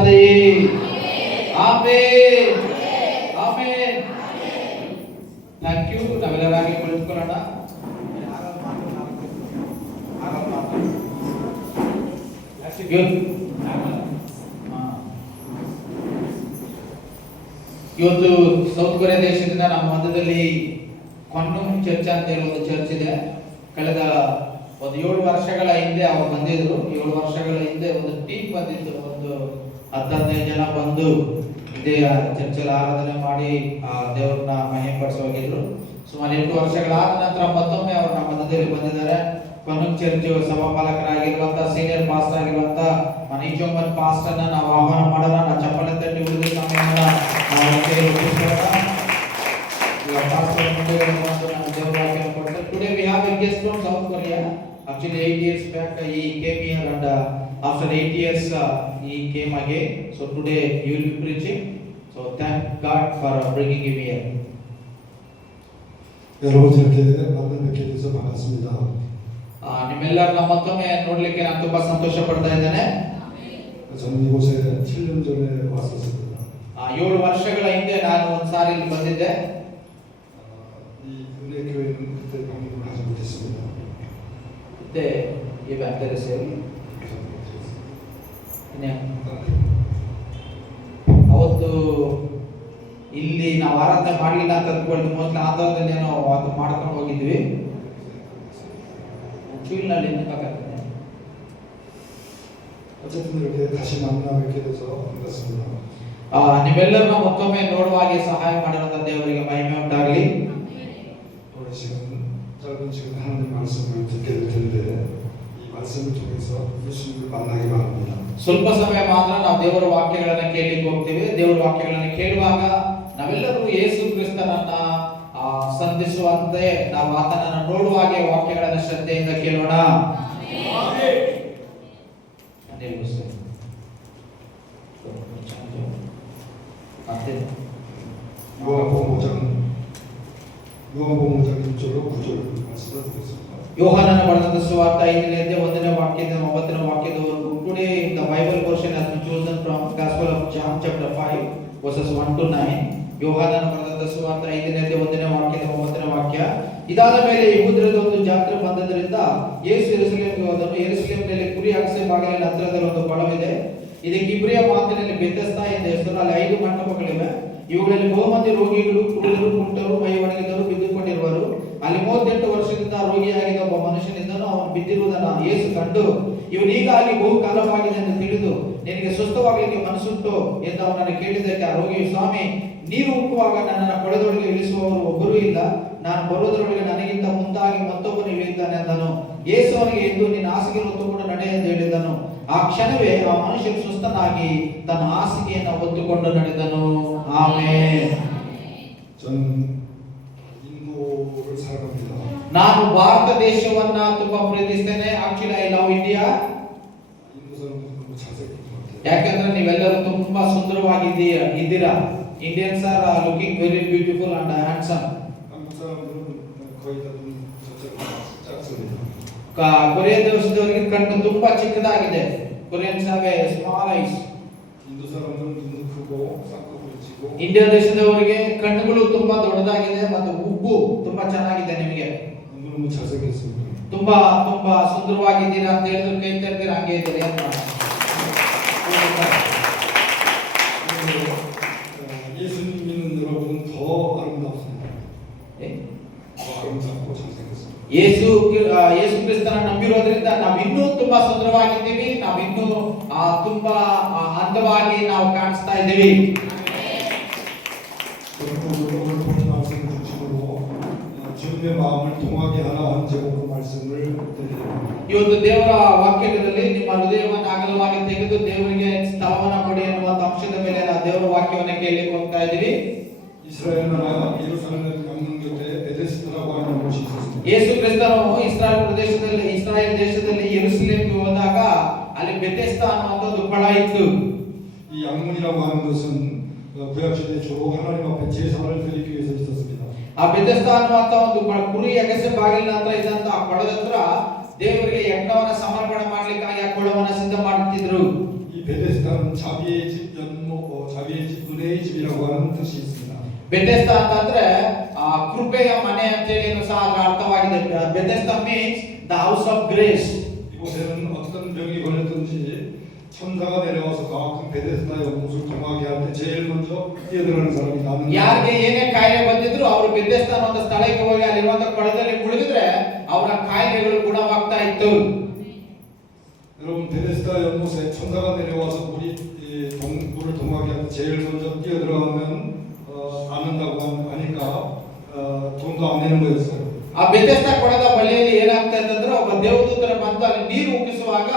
ತಂದೆಯೇ. Amen amen. Thank you. ನಾವೆಲ್ಲರಾಗಿ ಕುಳಿತುಕೊಳ್ಳೋಣ. ಇವತ್ತು ಸೌತ್ ಕೊರಿಯಾ ದೇಶದಿಂದ ನಮ್ಮ ಮಧ್ಯದಲ್ಲಿ ಕೊನ್ನೂಮ್ ಚರ್ಚ್ ಅಂತ ಹೇಳಿ ಒಂದು ಚರ್ಚ್ ಇದೆ. ಕಳೆದ ಒಂದು 7 ವರ್ಷಗಳ ಹಿಂದೆ ಅವ್ರು ಬಂದಿದ್ರು. 7 ವರ್ಷಗಳ ಹಿಂದೆ ಒಂದು ಟೀಮ್ ಬಂದಿತ್ತು. ಒಂದು 10-15 ಜನ ಬಂದು ಇದೇ ಚರ್ಚಲ್ಲಿ ಆರಾಧನೆ ಮಾಡಿ ದೇವರನ್ನ ಮಹಿಮೆಪಡಿಸಿ ಹೋಗಿದ್ರು. ಸುಮಾರು 8 ವರ್ಷಗಳಾದ ನಂತರ ಮತ್ತೊಮ್ಮೆ ಅವರು ನಮ್ಮ ಮಧ್ಯದಲ್ಲಿ ಬಂದಿದ್ದಾರೆ. ಕೊನ್ನೂಮ್ ಚರ್ಚ್ ಸಭಾಪಾಲಕರಾಗಿರುವಂತಹ ಸೀನಿಯರ್ ಪಾಸ್ಟರ್ ಆಗಿರುವಂತಹ ಮನೀಶೋಮನ್ ಪಾಸ್ಟರ್ ಅನ್ನ ನಾವು ಆಹ್ವಾನ ಮಾಡೋಣ. ನಾವು ಚಪ್ಪಲಿ ತಟ್ಟಿ ಉಳಿದ ಸಮಯವನ್ನು Today we have a guest from South Korea. Actually 8 years back he came here and after 8 years he came again. So today he will be preaching. So thank God for bringing him here. 여러분들께 만나 뵙게 돼서 반갑습니다. ನಿಮ್ಮೆಲ್ಲರನ್ನ ಮತ್ತೊಮ್ಮೆ ನೋಡ್ಲಿಕ್ಕೆ ನಾನು ತುಂಬಾ ಸಂತೋಷ ಪಡ್ತಾ ಇದ್ದೇನೆ. 저는 이곳에 7년 전에 왔었습니다. 7 ವರ್ಷಗಳ ಹಿಂದೆ ನಾನು ಒಂದ್ಸಾರಿ ಇಲ್ಲಿ ಬಂದಿದ್ದೆ. 이 은혜 교회는 그때 방문을 하지 못했습니다. 그때 예배 안 드렸어요? 그냥 ಅವತ್ತು ಇಲ್ಲಿ ನಾವು ಆರಾಧನೆ ಮಾಡಲಿಲ್ಲ ಅಂತ ಅಂದ್ಕೊಂಡು ಮೋಸ್ಟ್ಲಿ ಆಂಧ್ರದಲ್ಲಿ ಏನೋ ಅದು ಮಾಡ್ಕೊಂಡು ಹೋಗಿದ್ವಿ. 주일날 있는 것 같은데. 어쨌든 이렇게 다시 만나 뵙게 돼서 반갑습니다. ನಿಮ್ಮೆಲ್ಲರನ್ನ ಮತ್ತೊಮ್ಮೆ ನೋಡುವಾಗೆ ಸಹಾಯ ಮಾಡಿರುವಂತ ದೇವರಿಗೆ ಮಹಿಮೆ ಉಂಟಾಗಲಿ. 오늘 지금 짧은 시간 하나님 말씀을 듣게 될 텐데 이 말씀을 통해서 예수님을 만나기 바랍니다. ಸ್ವಲ್ಪ ಸಮಯ ಮಾತ್ರ ನಾವು ದೇವರ ವಾಕ್ಯಗಳನ್ನು ಕೇಳಲಿಕ್ಕೆ ಹೋಗ್ತೇವೆ. ದೇವರ ವಾಕ್ಯಗಳನ್ನು ಕೇಳುವಾಗ ನಾವೆಲ್ಲರೂ ಯೇಸು ಕ್ರಿಸ್ತನನ್ನ ಸಂಧಿಸುವಂತೆ ನಾವು ಆತನನ್ನು ನೋಡುವಾಗೆ ವಾಕ್ಯಗಳನ್ನು ಶ್ರದ್ಧೆಯಿಂದ ಕೇಳೋಣ. 요한복음 5장 1절로 9절 말씀을 보겠습니다. ಯೋಹಾನನ ಬರೆದ ಸುವಾರ್ತೆ 5ನೇ ಅಧ್ಯಾಯ 1ನೇ ವಾಕ್ಯದಿಂದ 9ನೇ ವಾಕ್ಯದವರೆಗೂ. Today the Bible portion has been chosen from Gospel of John chapter 5 verses 1 to 9. ಯೋಹಾನನ ಬರೆದ ಸುವಾರ್ತೆ 5ನೇ ಅಧ್ಯಾಯ 1ನೇ ವಾಕ್ಯದಿಂದ 9ನೇ ವಾಕ್ಯ. ಇದಾದ ಮೇಲೆ ಯೆಹೂದ್ಯರದ ಒಂದು ಜಾತ್ರೆ ಬಂದದ್ದರಿಂದ ಯೇಸು ಯೆರೂಸಲೇಮಿಗೆ ಹೋದನು. ಯೆರೂಸಲೇಮಿನಲ್ಲಿ ಕುರಿ ಅಗಸೆ ಬಾಗಿಲಿನ ಹತ್ತಿರದಲ್ಲಿ ಒಂದು ಕೊಳವಿದೆ. ಇದಕ್ಕೆ ಇಬ್ರಿಯ ಮಾತಿನಲ್ಲಿ ಬೆಥೆಸ್ದಾ ಎಂಬ ಹೆಸರು. ಅಲ್ಲಿ 5 ಮಂಟಪಗಳಿವೆ. ಇವುಗಳಲ್ಲಿ ಬಹುಮಂದಿ ರೋಗಿಗಳು, ಕುರುಡರು, ಕುಂಟರು, ಮೈ ಒಣಗಿದವರು ಬಿದ್ದುಕೊಂಡಿರುವರು. ಅಲ್ಲಿ 38 ವರ್ಷದಿಂದ ರೋಗಿಯಾಗಿದ್ದ ಒಬ್ಬ ಮನುಷ್ಯನಿದ್ದನು. ಅವನು ಬಿದ್ದಿರುವುದನ್ನು ಯೇಸು ಕಂಡು ಇವನೀಗಾಗಿ ಬಹು ಕಾಲವಾಗಿದೆ ಎಂದು ತಿಳಿದು ನಿನಗೆ ಸ್ವಸ್ಥವಾಗಲಿಕ್ಕೆ ಮನಸ್ಸುಂಟು ಎಂದು ಅವನನ್ನು ಕೇಳಿದ್ದಕ್ಕೆ ಆ ರೋಗಿಯು, ಸ್ವಾಮಿ, ನೀರು ಉಕ್ಕುವಾಗ ನನ್ನನ್ನು ಕೊಳದೊಳಗೆ ಇಳಿಸುವವರು ಒಬ್ಬರೂ ಇಲ್ಲ. ನಾನು ಬರುವುದರೊಳಗೆ ನನಗಿಂತ ಮುಂದಾಗಿ ಮತ್ತೊಬ್ಬನು ಇಳಿಯುತ್ತಾನೆ ಅಂದನು. ಯೇಸು ಅವನಿಗೆ, ಎದ್ದು ನಿನ್ನ ಹಾಸಿಗೆ ಹೊತ್ತುಕೊಂಡು ನಡೆ ಎಂದು ಹೇಳಿದನು. ಆ ಕ್ಷಣವೇ ಆ ಮನುಷ್ಯನು ಸುಸ್ತನಾಗಿ ತನ್ನ ಹಾಸಿಗೆಯನ್ನು ಹೊತ್ತುಕೊಂಡು ನಡೆದನು. ಆಮೆನ್. 인도를 사랑합니다. ನಾನು ಭಾರತ ದೇಶವನ್ನ ತುಂಬಾ ಪ್ರೀತಿಸ್ತೇನೆ. Actually I love India. 인도 사람들 너무 잘생겼어요. ಯಾಕಂದ್ರೆ ನೀವೆಲ್ಲರೂ ತುಂಬಾ ಸುಂದರವಾಗಿದ್ದೀರಾ. Indians are looking very beautiful and handsome. 한국 사람들은 거의 다 작습니다. Korea ದೇಶದವರಿಗೆ ಕಣ್ಣು ತುಂಬಾ ಚಿಕ್ಕದಾಗಿದೆ. Koreans have a small eyes. 인도 사람들은 눈도 크고 쌍꺼풀이 찌고. India ದೇಶದವರಿಗೆ ಕಣ್ಣುಗಳು ತುಂಬಾ ದೊಡ್ಡದಾಗಿದೆ ಮತ್ತು ಉಬ್ಬು ತುಂಬಾ ಚೆನ್ನಾಗಿದೆ. ನಿಮಗೆ 너무 잘생겼습니다. ತುಂಬಾ ತುಂಬಾ ಸುಂದರವಾಗಿದ್ದೀರಾ ಅಂತ ಹೇಳಿದ್ರು ಕೈ ತರ್ತೀರಾ, ಹಂಗೆ ಇದ್ದೀರಿ ಅಂತ. 예수님 믿는 여러분은 더 아름답습니다. 더 아름답고 잘생겼습니다. ಯೇಸು ಕ್ರಿಸ್ತನ ನಂಬಿರೋದ್ರಿಂದ ನಾವಿನ್ನೂ ತುಂಬಾ ಸುಂದರವಾಗಿದ್ದೀವಿ. ನಾವಿನ್ನೂ ತುಂಬಾ ಅಂದವಾಗಿ ನಾವು ಕಾಣಿಸ್ತಾ ಇದ್ದೀವಿ. 오늘 보는 말씀을 중심으로 주님의 마음을 통하게 하라 한 제목으로 말씀을 드립니다. ಇವತ್ತು ದೇವರ ವಾಕ್ಯದಲ್ಲಿ ನಿಮ್ಮ ಹೃದಯವನ್ನು ಅಗಲವಾಗಿ ತೆಗೆದು ದೇವರಿಗೆ ಸ್ಥಳವನ್ನು ಕೊಡಿ ಎನ್ನುವಂತ ಅಂಶದ ಮೇಲೆ ನಾವು ದೇವರ ವಾಕ್ಯವನ್ನು ಕೇಳಲಿಕ್ಕೆ ಹೋಗ್ತಾ ಇದ್ದೀವಿ. 이스라엘 나라 예루살렘 강릉 곁에 베데스다라고 하는 곳이 있었습니다. ಯೇಸು ಕ್ರಿಸ್ತನು ಇಸ್ರಾಯೇಲ್ ದೇಶದಲ್ಲಿ ಯೆರೂಸಲೇಮಿಗೆ ಹೋದಾಗ ಅಲ್ಲಿ ಬೆಥೆಸ್ದಾ ಅನ್ನುವಂತ ಒಂದು ಕೊಳ ಇತ್ತು. 이 양문이라고 하는 것은 구약시대 주로 하나님 앞에 제사를 드리기 위해서 있었습니다. ಆ ಬೆಥೆಸ್ದಾ ಅನ್ನುವಂತ ಒಂದು ಕುರಿ ಅಗಸೆ ಬಾಗಿಲಿನ ಹತ್ರ ಇದ್ದಂತ ಆ ಕೊಳದ ಹತ್ರ ದೇವರಿಗೆ ಯಜ್ಞವನ್ನ ಸಮರ್ಪಣೆ ಮಾಡ್ಲಿಕ್ಕಾಗಿ ಆ ಕೊಳವನ್ನ ಸಿದ್ಧ ಮಾಡುತ್ತಿದ್ರು. 이 베데스다는 자비의 집, 자비의 집, 은혜의 집이라고 하는 뜻이 있습니다. ಬೆಥೆಸ್ದಾ ಅಂತಂದ್ರೆ ಕೃಪೆಯ ಮನೆ ಅಂತ ಹೇಳಿ ಸಹ ಅದರ ಅರ್ಥವಾಗಿದೆ. Bethesda means the house of grace. 이곳에는 어떤 병이 걸렸든지 천사가 내려와서 큰 베데스다의 옷을 통하게 할 때 제일 먼저 뛰어들어가는 사람이 나는. ಯಾರಿಗೆ ಏನೇ ಕಾಯಿಲೆ ಬಂದಿದ್ರು ಅವರು ಬೆಥೆಸ್ದಾ ಅನ್ನೋ ಸ್ಥಳಕ್ಕೆ ಹೋಗಿ ಅಲ್ಲಿರುವಂತ ಕೊಳದಲ್ಲಿ ಮುಳುಗಿದ್ರೆ ಅವರ ಕಾಯಿಲೆಗಳು ಗುಣವಾಗ್ತಾ ಇತ್ತು. 여러분 베데스다 연못에 천사가 내려와서 물을 통하게 할 때 제일 먼저 뛰어들어가면 낫는다고 하니까 돈도 안 내는 거였어요. ಆ ಬೆಥೆಸ್ದಾ ಕೊಳದ ಬಳಿಯಲ್ಲಿ ಏನಾಗ್ತಾ ಅಂತಂದ್ರೆ ಒಬ್ಬ ದೇವದೂತರ ಬಂದು ಅಲ್ಲಿ ನೀರು ಉಕ್ಕಿಸುವಾಗ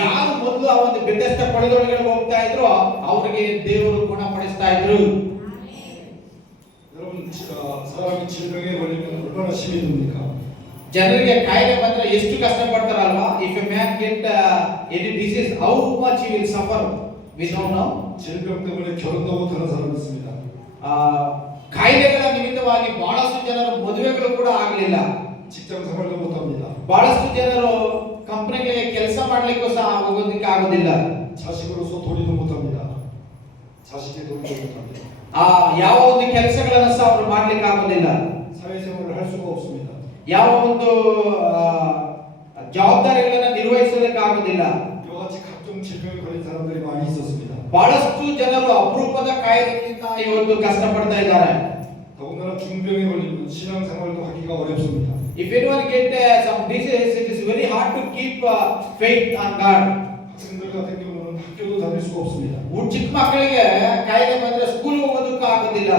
ಯಾರು ಮೊದಲು ಆ ಒಂದು ಬೆಥೆಸ್ದಾ ಕೊಳದೊಳಗಡೆ ಹೋಗ್ತಾ ಇದ್ರು ಅವರಿಗೆ ದೇವರು ಗುಣಪಡಿಸ್ತಾ ಇದ್ರು. 여러분 사람이 질병에 걸리면 얼마나 힘이 듭니까? ಜನರಿಗೆ ಕಾಯಿಲೆ ಬಂದ್ರೆ ಎಷ್ಟು ಕಷ್ಟ ಪಡ್ತಾರಲ್ವಾ. If a man get any disease how much he will suffer we know now. 질병 때문에 결혼도 못하는 사람이 있습니다. ಕಾಯಿಲೆಗಳ ನಿಮಿತ್ತವಾಗಿ ಬಹಳಷ್ಟು ಜನರು ಮದುವೆಗಳು ಕೂಡ ಆಗಲಿಲ್ಲ. 직장 생활도 못합니다. ಬಹಳಷ್ಟು ಜನರು ಕಂಪನಿಗಳಿಗೆ ಕೆಲಸ ಮಾಡ್ಲಿಕ್ಕೂ ಸಹ ಹೋಗೋದಕ್ಕೆ ಆಗೋದಿಲ್ಲ. 자식으로서 도리도 못합니다. 자식의 도리도 못합니다. ಯಾವ ಒಂದು ಕೆಲಸಗಳನ್ನು ಸಹ ಅವರು ಮಾಡ್ಲಿಕ್ಕೆ ಆಗೋದಿಲ್ಲ. 사회생활을 할 수가 없습니다. ಯಾವ ಒಂದು ಜವಾಬ್ದಾರಿಗಳನ್ನು ನಿರ್ವಹಿಸಲಿಕ್ಕೆ ಆಗೋದಿಲ್ಲ. 이와같이 각종 질병에 걸린 사람들이 많이 있었습니다. ಬಹಳಷ್ಟು ಜನರು ಅಪರೂಪದ ಕಾಯಿಲೆಗಳಿಂದ ಇವತ್ತು ಕಷ್ಟಪಡ್ತಾ ಇದ್ದಾರೆ. 더군다나 중병에 걸리면 신앙생활도 하기가 어렵습니다. If anyone get some disease, it is very hard to keep faith on God. 학생들 같은 경우는 학교도 다닐 수가 없습니다. ಚಿಕ್ಕ ಮಕ್ಕಳಿಗೆ ಕಾಯಿಲೆ ಬಂದ್ರೆ ಸ್ಕೂಲ್ ಹೋಗೋದಕ್ಕೂ ಆಗೋದಿಲ್ಲ.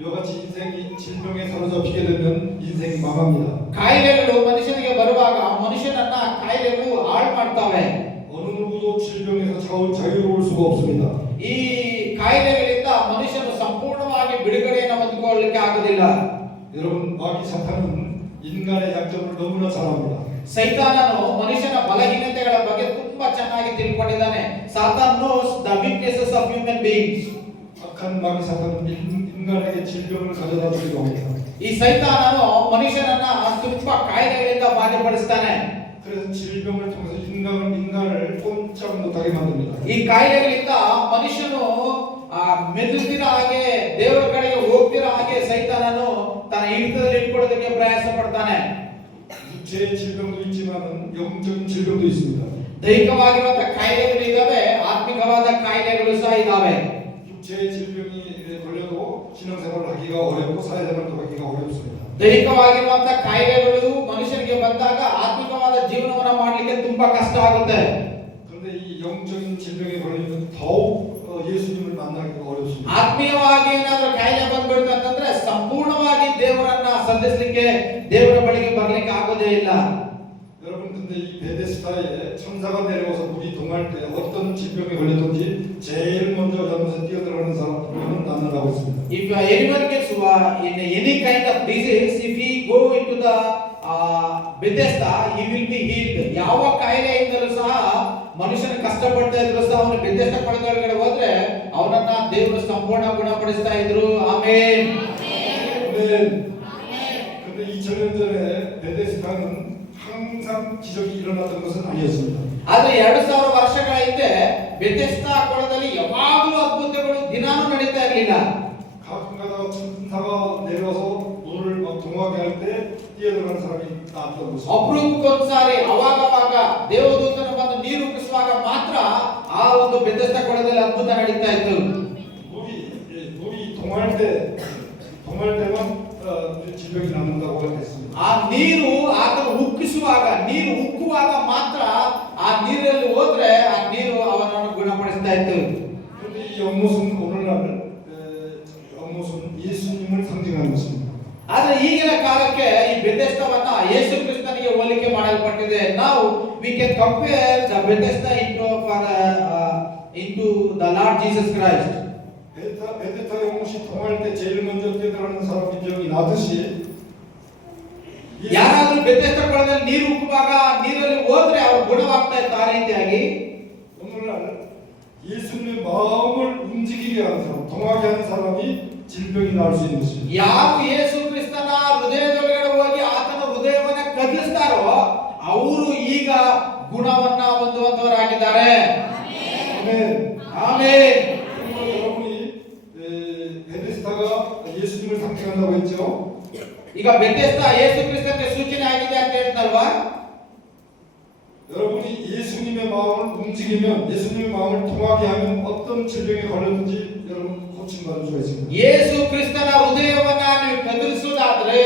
이와같이 인생이 질병에 사로잡히게 되면 인생이 망합니다. ಕಾಯಿಲೆಗಳು ಮನುಷ್ಯನಿಗೆ ಬರುವಾಗ ಮನುಷ್ಯನನ್ನ ಕಾಯಿಲೆಗಳು ಹಾಳು ಮಾಡ್ತವೆ. 어느 누구도 질병에서 자유로울 수가 없습니다. ಈ ಕಾಯಿಲೆಗಳಿಂದ ಮನುಷ್ಯನು ಸಂಪೂರ್ಣವಾಗಿ ಬಿಡುಗಡೆಯನ್ನು ಹೊಂದಿಕೊಳ್ಳಲಿಕ್ಕೆ ಆಗುವುದಿಲ್ಲ. 여러분 마귀 사탄은 인간의 약점을 너무나 잘 압니다. ಸೈತಾನನು ಮನುಷ್ಯನ ಬಲಹೀನತೆಗಳ ಬಗ್ಗೆ ತುಂಬಾ ಚೆನ್ನಾಗಿ ತಿಳ್ಕೊಂಡಿದ್ದಾನೆ. ಸಾತಾನ್ knows the weaknesses of human beings. 악한 마귀 사탄은 인간에게 질병을 가져다 주기도 합니다. ಈ ಸೈತಾನನು ಮನುಷ್ಯನನ್ನ ತುಂಬಾ ಕಾಯಿಲೆಗಳಿಂದ ಬಾಧೆಪಡಿಸ್ತಾನೆ. 그래서 질병을 통해서 인간을 꼼짝 못하게 만듭니다. ಈ ಕಾಯಿಲೆಗಳಿಂದ ಮನುಷ್ಯನು ಮೆದುಳಿನ ಹಾಗೆ ದೇವರ ಕಡೆಗೆ ಹೋಗ್ತಿರೋ ಹಾಗೆ ಸೈತಾನನು ತನ್ನ ಹಿಡಿತದಲ್ಲಿ ಇಟ್ಕೊಳ್ಳೋದಕ್ಕೆ ಪ್ರಯಾಸ ಪಡ್ತಾನೆ. 육체의 질병도 있지만은 영적인 질병도 있습니다. ದೈಹಿಕವಾಗಿರುವಂತಹ ಕಾಯಿಲೆಗಳು ಇದಾವೆ, ಆತ್ಮಿಕವಾದ ಕಾಯಿಲೆಗಳು ಸಹ ಇದಾವೆ. 육체의 질병이 걸려도 신앙생활을 하기가 어렵고 사회생활도 하기가 어렵습니다. ದೈಹಿಕವಾಗಿರುವಂತಹ ಕಾಯಿಲೆಗಳು ಮನುಷ್ಯನಿಗೆ ಬಂದಾಗ ಆತ್ಮಿಕವಾದ ಜೀವನವನ್ನು ಮಾಡಲಿಕ್ಕೆ ತುಂಬಾ ಕಷ್ಟ ಆಗುತ್ತೆ. 그런데 이 영적인 질병에 걸리면 더욱 예수님을 만나기가 어렵습니다. ಆತ್ಮೀಯವಾಗಿ ಏನಾದರೂ ಕಾಯಿಲೆ ಬಂದ್ಬಿಡ್ತು ಅಂತಂದ್ರೆ ಸಂಪೂರ್ಣವಾಗಿ ದೇವರನ್ನ ಸಂಧಿಸಲಿಕ್ಕೆ ದೇವರ ಬಳಿಗೆ ಬರ್ಲಿಕ್ಕೆ ಆಗೋದೇ ಇಲ್ಲ. 여러분 근데 이 베데스다에 천사가 내려와서 물이 동할 때 어떤 질병에 걸렸든지 제일 먼저 연못에 뛰어들어가는 사람은 낫는다고 했습니다. If anyone gets in any kind of disease, if he go into the Bethesda, he will be healed. ಯಾವ ಕಾಯಿಲೆಯಿಂದಲೂ ಸಹ ಮನುಷ್ಯನ ಕಷ್ಟಪಡ್ತಾ ಇದ್ರು ಸಹ ಅವನು ಬೆಥೆಸ್ದಾ ಕೊಳದೊಳಗಡೆ ಹೋದ್ರೆ ಅವನನ್ನ ದೇವರು ಸಂಪೂರ್ಣ ಗುಣಪಡಿಸ್ತಾ ಇದ್ರು. ಆಮೆನ್. 근데 2000년 전에 베데스다는 항상 기적이 일어났던 것은 아니었습니다. ಆದ್ರೆ 2000 ವರ್ಷಗಳ ಹಿಂದೆ ಬೆಥೆಸ್ದಾ ಕೊಳದಲ್ಲಿ ಯಾವಾಗಲೂ ಅದ್ಭುತಗಳು ದಿನಾನೂ ನಡೀತಾ ಇರಲಿಲ್ಲ. 가끔가다 천사가 내려와서 물을 막 동하게 할 때 뛰어들어가는 사람이 나왔던 것입니다. ಅಪರೂಪಕ್ಕೊಂದ್ಸಾರಿ ಅವಾಗವಾಗ ದೇವದೂತನು ಬಂದು ನೀರು ಉಕ್ಕಿಸುವಾಗ ಮಾತ್ರ ಆ ಒಂದು ಬೆಥೆಸ್ದಾ ಕೊಳದಲ್ಲಿ ಅದ್ಭುತ ನಡೀತಾ ಇತ್ತು. 물이 동할 때만 질병이 낫는다고 했습니다. ಆ ನೀರು ಆತನು ನೀರು ಉಕ್ಕುವಾಗ ಮಾತ್ರ ಆ ನೀರಲ್ಲಿ ಹೋದ್ರೆ ಆ ನೀರು ಅವನನ್ನು ಗುಣಪಡಿಸ್ತಾ ಇತ್ತು. 그런데 이 연못은 오늘날 연못은 예수님을 상징하는 것입니다. ಆದ್ರೆ ಈಗಿನ ಕಾಲಕ್ಕೆ ಈ ಬೆಥೆಸ್ದಾವನ್ನ ಯೇಸು ಕ್ರಿಸ್ತನಿಗೆ ಹೋಲಿಕೆ ಮಾಡಲ್ಪಟ್ಟಿದೆ. ನಾವು we can compare the Bethesda into the Lord Jesus Christ. 베데스다 연못이 동할 때 제일 먼저 뛰어들어가는 사람 인정이 나듯이 ಯಾರಾದ್ರೂ ಬೆಥೆಸ್ದಾ ಕೊಳದಲ್ಲಿ ನೀರು ಉಕ್ಕುವಾಗ ನೀರಲ್ಲಿ ಹೋದ್ರೆ ಅವರು ಗುಣವಾಗ್ತಾ ಇತ್ತು. ಆ ರೀತಿಯಾಗಿ 오늘날 예수님의 마음을 움직이게 하는 사람, 동하게 하는 사람이 질병이 나을 수 있는 것입니다. ಯಾರು ಯೇಸು ಕ್ರಿಸ್ತನ ಹೃದಯದೊಳಗಡೆ ಹೋಗಿ ಆತನ ಹೃದಯವನ್ನ ಕದಲಿಸ್ತಾರೋ ಅವರು ಈಗ ಗುಣವನ್ನ ಹೊಂದುವಂತವರಾಗಿದ್ದಾರೆ. 아멘. 아멘. 그리고 여러분이 베데스다가 예수님을 상징한다고 했죠. ಈಗ ಬೆಥೆಸ್ದಾ ಯೇಸು ಕ್ರಿಸ್ತನಿಗೆ ಸೂಚನೆ ಆಗಿದೆ ಅಂತ ಹೇಳ್ತಾರಲ್ವಾ? 여러분이 예수님의 마음을 움직이면 예수님의 마음을 통하게 하면 어떤 질병에 걸렸는지 여러분 고침받을 수가 있습니다. ಯೇಸು ಕ್ರಿಸ್ತನ ಹೃದಯವನ್ನ ನೀವು ಕದಲಿಸೋದಾದ್ರೆ,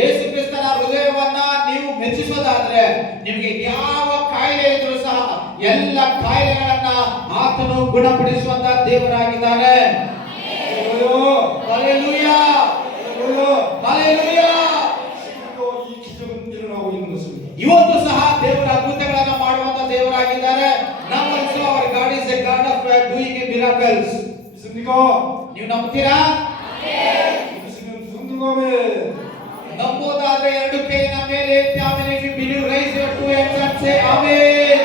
ಯೇಸು ಕ್ರಿಸ್ತನ ಹೃದಯವನ್ನ ನೀವು ಮೆಚ್ಚಿಸೋದಾದ್ರೆ, ನಿಮಗೆ ಯಾವ ಕಾಯಿಲೆ ಇದ್ರೂ ಸಹ ಎಲ್ಲ ಕಾಯಿಲೆಗಳನ್ನ ಆತನು ಗುಣಪಡಿಸುವಂತ ದೇವರಾಗಿದ್ದಾನೆ. 할렐루야. Hallelujah, hallelujah. 지금도 이 기적은 일어나고 있는 것입니다. ಇವತ್ತು ಸಹ ದೇವರ ಅದ್ಭುತಗಳನ್ನ ಮಾಡುವಂತ ದೇವರಾಗಿದ್ದಾರೆ. ನಮ್ಮಲ್ಲಿ ಅವರ God is a God of doing miracles. 믿습니까? ನೀವು ನಂಬ್ತೀರಾ? 믿으시면 성령함에 ನಂಬೋದಾದ್ರೆ ಎರಡು ಕೈನ ಮೇಲೆ ಎತ್ತಿ ಆಮೇಲೆ if you believe raise your two hands and say amen.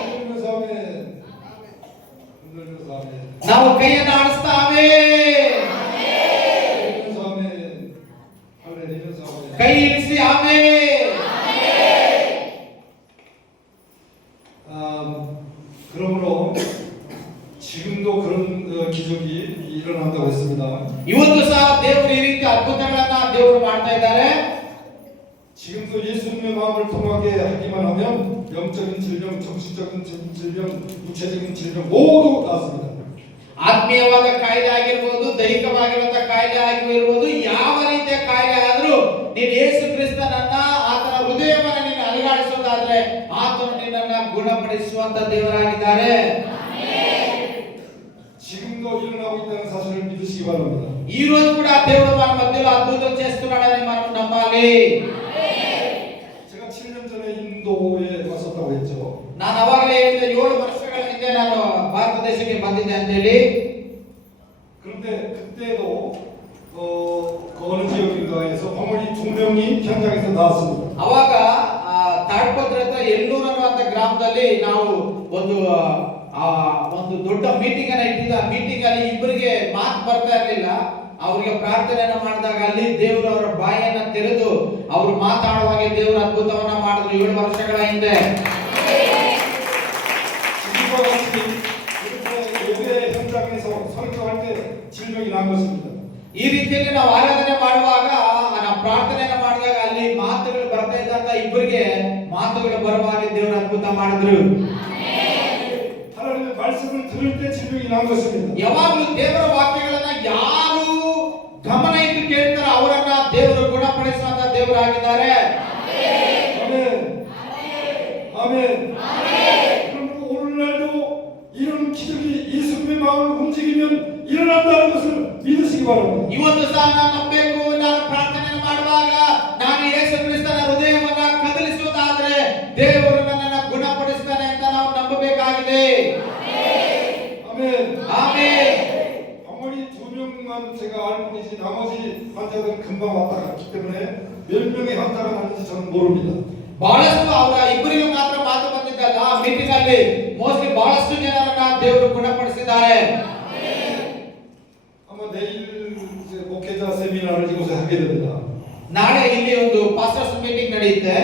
흔들면서 아멘. 흔들면서 아멘. ನಾವು ಕೈಯನ್ನು ಆಡಿಸ್ತಾ ಆಮೆನ್. 흔들면서 아멘. 할렐루야 아멘. ಕೈ ಇಳಿಸಿ ಆಮೆನ್. 그러므로 지금도 그런 기적이 일어난다고 했습니다. ಇವತ್ತು ಸಹ ದೇವರು ಈ ರೀತಿ ಅದ್ಭುತಗಳನ್ನ ದೇವರು ಮಾಡ್ತಾ ಇದ್ದಾರೆ. 지금도 예수님의 마음을 통하게 하기만 하면 영적인 질병, 정신적인 질병, 육체적인 질병 모두 낫습니다. ಆತ್ಮೀಯವಾದ ಕಾಯಿಲೆ ಆಗಿರ್ಬೋದು, ದೈಹಿಕವಾಗಿರುವಂತಹ ಕಾಯಿಲೆ ಆಗಿರ್ಬೋದು, ಯಾವ ರೀತಿಯ ಕಾಯಿಲೆ ಆದ್ರೂ ನೀನು ಯೇಸು ಕ್ರಿಸ್ತನನ್ನ ಆತನ ಹೃದಯವನ್ನ ನೀನು ಅಲುಗಾಡಿಸೋದಾದ್ರೆ ಆತನು ನಿನ್ನನ್ನ ಗುಣಪಡಿಸುವಂತ ದೇವರಾಗಿದ್ದಾರೆ. 지금도 일어나고 있다는 사실을 믿으시기 바랍니다. ఈ రోజు కూడా దేవుడు మన మధ్యలో అద్భుతం చేస్తున్నాడని మనం నమ్మాలి. 제가 7년 전에 인도에 왔었다고 했죠. ನಾನು ಅವಾಗಲೇ ಹೇಳಿದ 7 ವರ್ಷಗಳ ಹಿಂದೆ ನಾನು ಭಾರತ ದೇಶಕ್ಕೆ ಬಂದಿದ್ದೆ ಅಂತ ಹೇಳಿ. 그런데 그때도 그 어느 지역인가에서 벙어리 2명이 현장에서 나왔습니다. ಅವಾಗ ತಾಡ್ಪತ್ರ ಹತ್ರ ಎಲ್ಲೂರು ಅನ್ನುವಂತ ಗ್ರಾಮದಲ್ಲಿ ನಾವು ಒಂದು ದೊಡ್ಡ ಮೀಟಿಂಗ್ ಅನ್ನ ಇಟ್ಟಿದ್ದ. ಮೀಟಿಂಗ್ ಅಲ್ಲಿ ಇಬ್ಬರಿಗೆ ಮಾತು ಬರ್ತಾ ಇರಲಿಲ್ಲ. ಅವರಿಗೆ ಪ್ರಾರ್ಥನೆಯನ್ನ ಮಾಡಿದಾಗ ಅಲ್ಲಿ ದೇವರು ಅವರ ಬಾಯಿಯನ್ನ ತೆರೆದು ಅವರು ಮಾತಾಡುವಾಗ ದೇವರು ಅದ್ಭುತವನ್ನ ಮಾಡಿದ್ರು 7 ವರ್ಷಗಳ ಹಿಂದೆ. 지금과 같이 이렇게 예배 현장에서 설교할 때 질병이 난 것입니다. ಈ ರೀತಿಯಲ್ಲಿ ನಾವು ಆರಾಧನೆ ಮಾಡುವಾಗ ನಾವು ಪ್ರಾರ್ಥನೆಯನ್ನ ಮಾಡಿದಾಗ ಅಲ್ಲಿ ಮಾತುಗಳು ಬರ್ತಾ ಇದ್ದಂತ ಇಬ್ಬರಿಗೆ ಮಾತುಗಳು ಬರುವಾಗ ದೇವರು ಅದ್ಭುತ ಮಾಡಿದ್ರು. 하나님의 말씀을 들을 때 질병이 난 것입니다. ಯಾವಾಗಲೂ ದೇವರ ವಾಕ್ಯಗಳನ್ನ ಯಾರು ಗಮನ ಇಟ್ಟು ಕೇಳ್ತಾರೋ ಅವರನ್ನ ದೇವರು ಗುಣಪಡಿಸುವಂತ ದೇವರಾಗಿದ್ದಾರೆ. 아멘. 아멘. 그럼 오늘날도 이런 기적이 예수님의 마음을 움직이면 일어난다는 것을 믿으시기 바랍니다. ಇವತ್ತು ಸಹ ನಾನು ನಂಬಬೇಕು. ನಾನು ಪ್ರಾರ್ಥನೆ ಮಾಡುವಾಗ ನಾನು ಯೇಸು ಕ್ರಿಸ್ತನ ಹೃದಯವನ್ನ ಕದಲಿಸುವುದಾದ್ರೆ ದೇವರು ನನ್ನನ್ನು ಗುಣಪಡಿಸ್ತಾನೆ ಅಂತ ನಾವು ನಂಬಬೇಕಾಗಿದೆ. 아멘. ಆಮೆನ್. 벙어리 2명만 제가 알고 계시 나머지 환자들은 금방 왔다 갔기 때문에 몇 명의 환자가 났는지 저는 모릅니다. ಬಹಳಷ್ಟು ಅವರ ಇಬ್ಬರಿಗೂ ಮಾತ್ರ ಮಾತು ಬಂದಿದ್ದಲ್ಲ. ಆ ಮೀಟಿಂಗ್ ಅಲ್ಲಿ ಮೋಸ್ಟ್ಲಿ ಬಹಳಷ್ಟು ಜನರನ್ನ ದೇವರು ಗುಣಪಡಿಸಿದ್ದಾರೆ. 아마 내일 이제 목회자 세미나를 이곳에 하게 됩니다. ನಾಳೆ ಇಲ್ಲಿ ಒಂದು ಪಾಸ್ಟರ್ಸ್ ಮೀಟಿಂಗ್ ನಡೆಯುತ್ತೆ.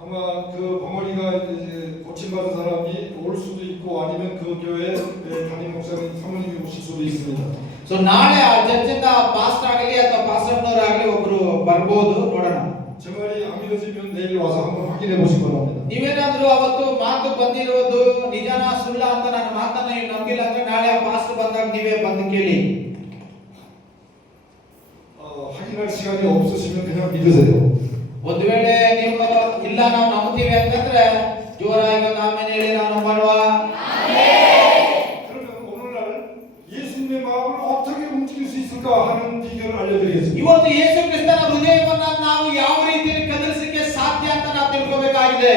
아마 그 벙어리가 이제 고침받은 사람이 올 수도 있고 아니면 그 교회 담임 목사님 사모님이 오실 수도 있습니다. ಸೊ ನಾಳೆ ಆ ಚರ್ಚಿಂದ ಪಾಸ್ಟರ್ ಆಗಲಿ ಅಥವಾ ಪಾಸ್ಟರ್ನವರಾಗಲಿ ಒಬ್ರು ಬರ್ಬೋದು, ನೋಡೋಣ. 제 말이 안 믿어지면 내일 와서 한번 확인해 보시기 바랍니다. ನೀವೇನಾದ್ರೂ ಅವತ್ತು ಮಾತು ಬಂದಿರೋದು ನಿಜನ ಸುಳ್ಳ ಅಂತ ನನ್ನ ಮಾತನ್ನ ನೀವು ನಂಬಿಲ್ಲ ಅಂದ್ರೆ ನಾಳೆ ಆ ಪಾಸ್ಟರ್ ಬಂದಾಗ ನೀವೇ ಬಂದು ಕೇಳಿ. 확인할 시간이 없으시면 그냥 믿으세요. ಒಂದು ವೇಳೆ ನೀವು ಇಲ್ಲ ನಾವು ನಂಬ್ತೀವಿ ಅಂತಂದ್ರೆ ಜೋರಾಗಿ ಒಂದು ಆಮೇಲೆ ಹೇಳಿ ನಾವು ನಂಬಲ್ವಾ? 그러면 오늘날 예수님의 마음을 어떻게 움직일 수 있을까 하는 비결을 알려드리겠습니다. ಇವತ್ತು ಯೇಸು ಕ್ರಿಸ್ತನ ಹೃದಯವನ್ನ ನಾವು ಯಾವ ರೀತಿಯಲ್ಲಿ ಕದಲಿಸಲಿಕ್ಕೆ ಸಾಧ್ಯ ಅಂತ ನಾವು ತಿಳ್ಕೋಬೇಕಾಗಿದೆ.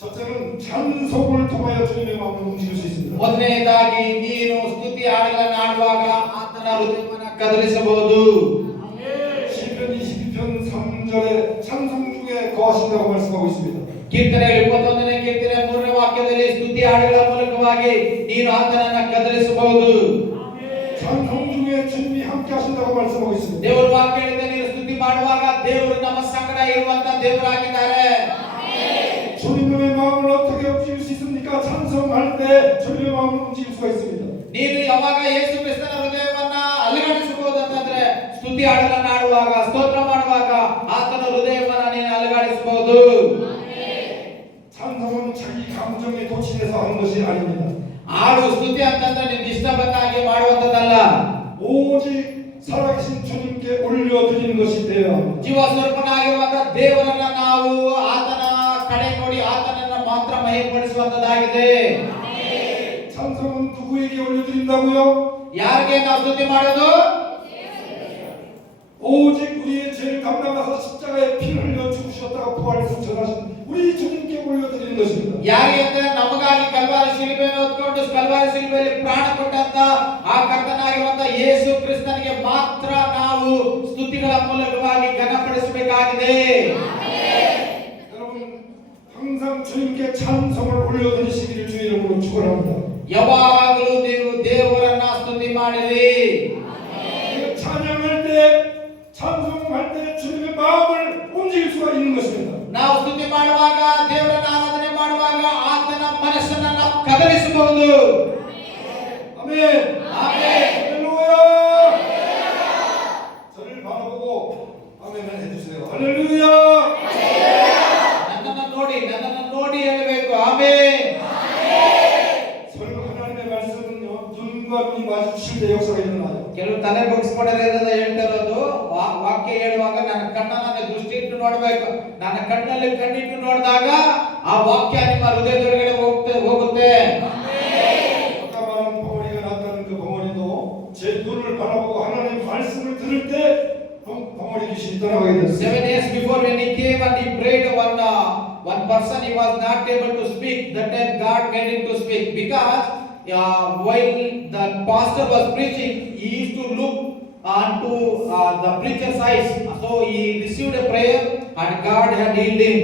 첫째는 찬송을 통하여 주님의 마음을 움직일 수 있습니다. ಮೊದಲನೇದಾಗಿ ನೀನು ಸ್ತುತಿ ಹಾಡುಗಳನ್ನ ಆಡುವಾಗ ಆತನ ಹೃದಯವನ್ನ ಕದಲಿಸಬಹುದು. 시편 22편 3절에 찬송 중에 거하신다고 말씀하고 있습니다. ಕೀರ್ತನೆ 21ನೇ ಕೀರ್ತನೆ 3ನೇ ವಾಕ್ಯದಲ್ಲಿ ಸ್ತುತಿ ಹಾಡುಗಳ ಮೂಲಕವಾಗಿ ನೀನು ಆತನನ್ನ ಕದಲಿಸಬಹುದು. 찬송 중에 주님이 함께 하신다고 말씀하고 있습니다. ದೇವರ ವಾಕ್ಯ ಹೇಳಿದೆ, ನೀನು ಸ್ತುತಿ ಮಾಡುವಾಗ ದೇವರು ನಮ್ಮ ಸಂಗಡ ಇರುವಂತ ದೇವರಾಗಿದ್ದಾರೆ. 주님의 마음을 어떻게 움직일 수 있습니까? 그러니까 찬송할 때 주님의 마음을 움직일 수가 있습니다. ನೀನು ಯಾವಾಗ ಯೇಸು ಕ್ರಿಸ್ತನ ಹೃದಯವನ್ನ ಅಲುಗಾಡಿಸಬಹುದು ಅಂತಂದ್ರೆ ಸ್ತುತಿ ಹಾಡನ್ನ ಹಾಡುವಾಗ ಸ್ತೋತ್ರ ಮಾಡುವಾಗ ಆತನ ಹೃದಯವನ್ನ ನೀನು ಅಲುಗಾಡಿಸಬಹುದು. 찬송은 자기 감정에 도취돼서 하는 것이 아닙니다. ಹಾಡು ಸ್ತುತಿ ಅಂತಂದ್ರೆ ನಿಮ್ಗೆ ಇಷ್ಟ ಬಂದ ಹಾಗೆ ಮಾಡುವಂತದ್ದಲ್ಲ. 오직 살아계신 주님께 올려드리는 것이 되어야 합니다. ಜೀವ ಸ್ವರೂಪನಾಗಿರುವಾಗ ದೇವರನ್ನ ನಾವು ಆತನ ಕಡೆ ನೋಡಿ ಆತನನ್ನ ಮಾತ್ರ ಮಹಿಮೆಪಡಿಸುವಂತದ್ದಾಗಿದೆ. 찬송은 누구에게 올려드린다고요? ಯಾರಿಗೆ ನಾವು ಸ್ತುತಿ ಮಾಡೋದು? 오직 우리의 죄를 담당하사 십자가에 피를 흘려 죽으셨다가 부활해서 전하신 우리 주님께 올려드리는 것입니다. ಯಾರಿಗೆ ಅಂದ್ರೆ ನಮಗಾಗಿ ಕಲ್ವಾರಿ ಶಿಲುಬೆಯನ್ನು ಹೊತ್ಕೊಂಡು ಕಲ್ವಾರಿ ಶಿಲುಬೆಯಲ್ಲಿ ಪ್ರಾಣ ಕೊಟ್ಟಂತ ಆ ಕರ್ತನಾಗಿರುವಂತ ಯೇಸು ಕ್ರಿಸ್ತನಿಗೆ ಮಾತ್ರ ನಾವು ಸ್ತುತಿಗಳ ಮೂಲಕವಾಗಿ ಘನಪಡಿಸಬೇಕಾಗಿದೆ. 여러분 항상 주님께 찬송을 올려드리시기를 주의 이름으로 축원합니다. ಯಾವಾಗಲೂ ನೀವು ದೇವರನ್ನ ಸ್ತುತಿ ಮಾಡಿರಿ. 찬양할 때 찬송할 때 주님의 마음을 움직일 수가 있는 것입니다. ನಾವು ಸ್ತುತಿ ಮಾಡುವಾಗ ದೇವರನ್ನ ಆರಾಧನೆ ಮಾಡುವಾಗ ಆತನ ಮನಸ್ಸನ್ನ ನಾವು ಕದಲಿಸಬಹುದು. 아멘. ಆಮೆನ್. 할렐루야. 저를 바라보고 아멘을 해주세요. 할렐루야. ನನ್ನನ್ನು ನೋಡಿ ಹೇಳಬೇಕು ಆಮೆನ್. 설교 하나님의 말씀은요 눈과 눈이 마주칠 때 역사가 일어나요. ಕೆಲವು ತಲೆ ಬಗ್ಸ್ಕೊಂಡಿರೋದ್ರಿಂದ ಹೇಳ್ತಾ ಇರೋದು ವಾಕ್ಯ ಹೇಳುವಾಗ ನನ್ನ ಕಣ್ಣನ್ನ ದೃಷ್ಟಿ ಇಟ್ಟು ನೋಡಬೇಕು. ನನ್ನ ಕಣ್ಣಲ್ಲಿ ಕಣ್ಣಿಟ್ಟು ನೋಡಿದಾಗ ಆ ವಾಕ್ಯ ನಿಮ್ಮ ಹೃದಯದೊಳಗಡೆ ಹೋಗುತ್ತೆ. 아까 말한 벙어리가 났다는 그 벙어리도 제 눈을 바라보고 하나님 말씀을 들을 때 벙어리 귀신이 떠나가게 됐어요. 7 years before when he came and he prayed one person he was not able to speak. That time God made him to speak because while the pastor was preaching he used to look onto the preacher's eyes. So he received a prayer and God had healed him.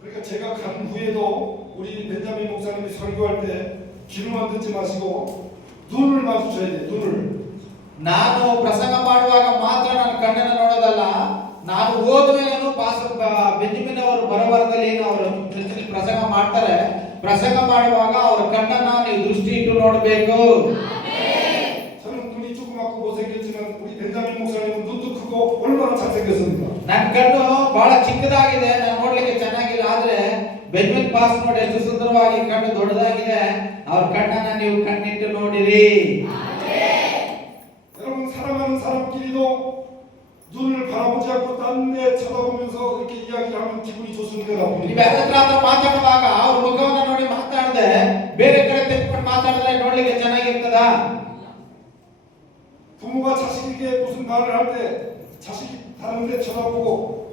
그러니까 제가 간 후에도 우리 벤자민 목사님이 설교할 때 귀로만 듣지 마시고 눈을 마주쳐야 돼요. 눈을. ನಾನು ಪ್ರಸಂಗ ಮಾಡುವಾಗ ಮಾತ್ರ ನನ್ನ ಕಣ್ಣನ್ನು ನೋಡೋದಲ್ಲ, ನಾನು ಓದುವೇನು pastor Benjamin ಅವರು ಬರವರದಲ್ಲಿ ಅವರು ಪ್ರಸಂಗ ಮಾಡ್ತಾರೆ. ಪ್ರಸಂಗ ಮಾಡುವಾಗ ಅವರ ಕಣ್ಣನ್ನ ನೀವು ದೃಷ್ಟಿ ಇಟ್ಟು ನೋಡಬೇಕು. 저는 눈이 조그맣고 못생겼지만 우리 벤자민 목사님은 눈도 크고 얼마나 잘생겼습니까? ನನ್ನ ಕಣ್ಣು ಬಹಳ ಚಿಕ್ಕದಾಗಿದೆ, ನಾನು ನೋಡ್ಲಿಕ್ಕೆ ಚೆನ್ನಾಗಿಲ್ಲ. ಆದ್ರೆ ಬೆಂಜಮಿನ್ ಪಾಸ್ ನೋಡಿ ಎಷ್ಟು ಸುಂದರವಾಗಿ ಕಣ್ಣು ದೊಡ್ಡದಾಗಿದೆ. ಅವ್ರ ಕಣ್ಣನ್ನ ನೀವು ಕಣ್ಣಿಟ್ಟು ನೋಡಿರಿ. 여러분 사랑하는 사람끼리도 눈을 바라보지 않고 딴 데 쳐다보면서 이렇게 이야기하면 기분이 좋습니까? 나쁩니까? ನೀವು ಯಾರ ಹತ್ರ ಮಾತಾಡುವಾಗ ಅವ್ರ ಮುಖವನ್ನ ನೋಡಿ ಮಾತಾಡದೆ ಬೇರೆ ಕಡೆ ತಿರ್ಕೊಂಡು ಮಾತಾಡಿದ್ರೆ ನೋಡ್ಲಿಕ್ಕೆ ಚೆನ್ನಾಗಿರ್ತದ? 부모가 자식에게 무슨 말을 할 때 자식이 다른 데 쳐다보고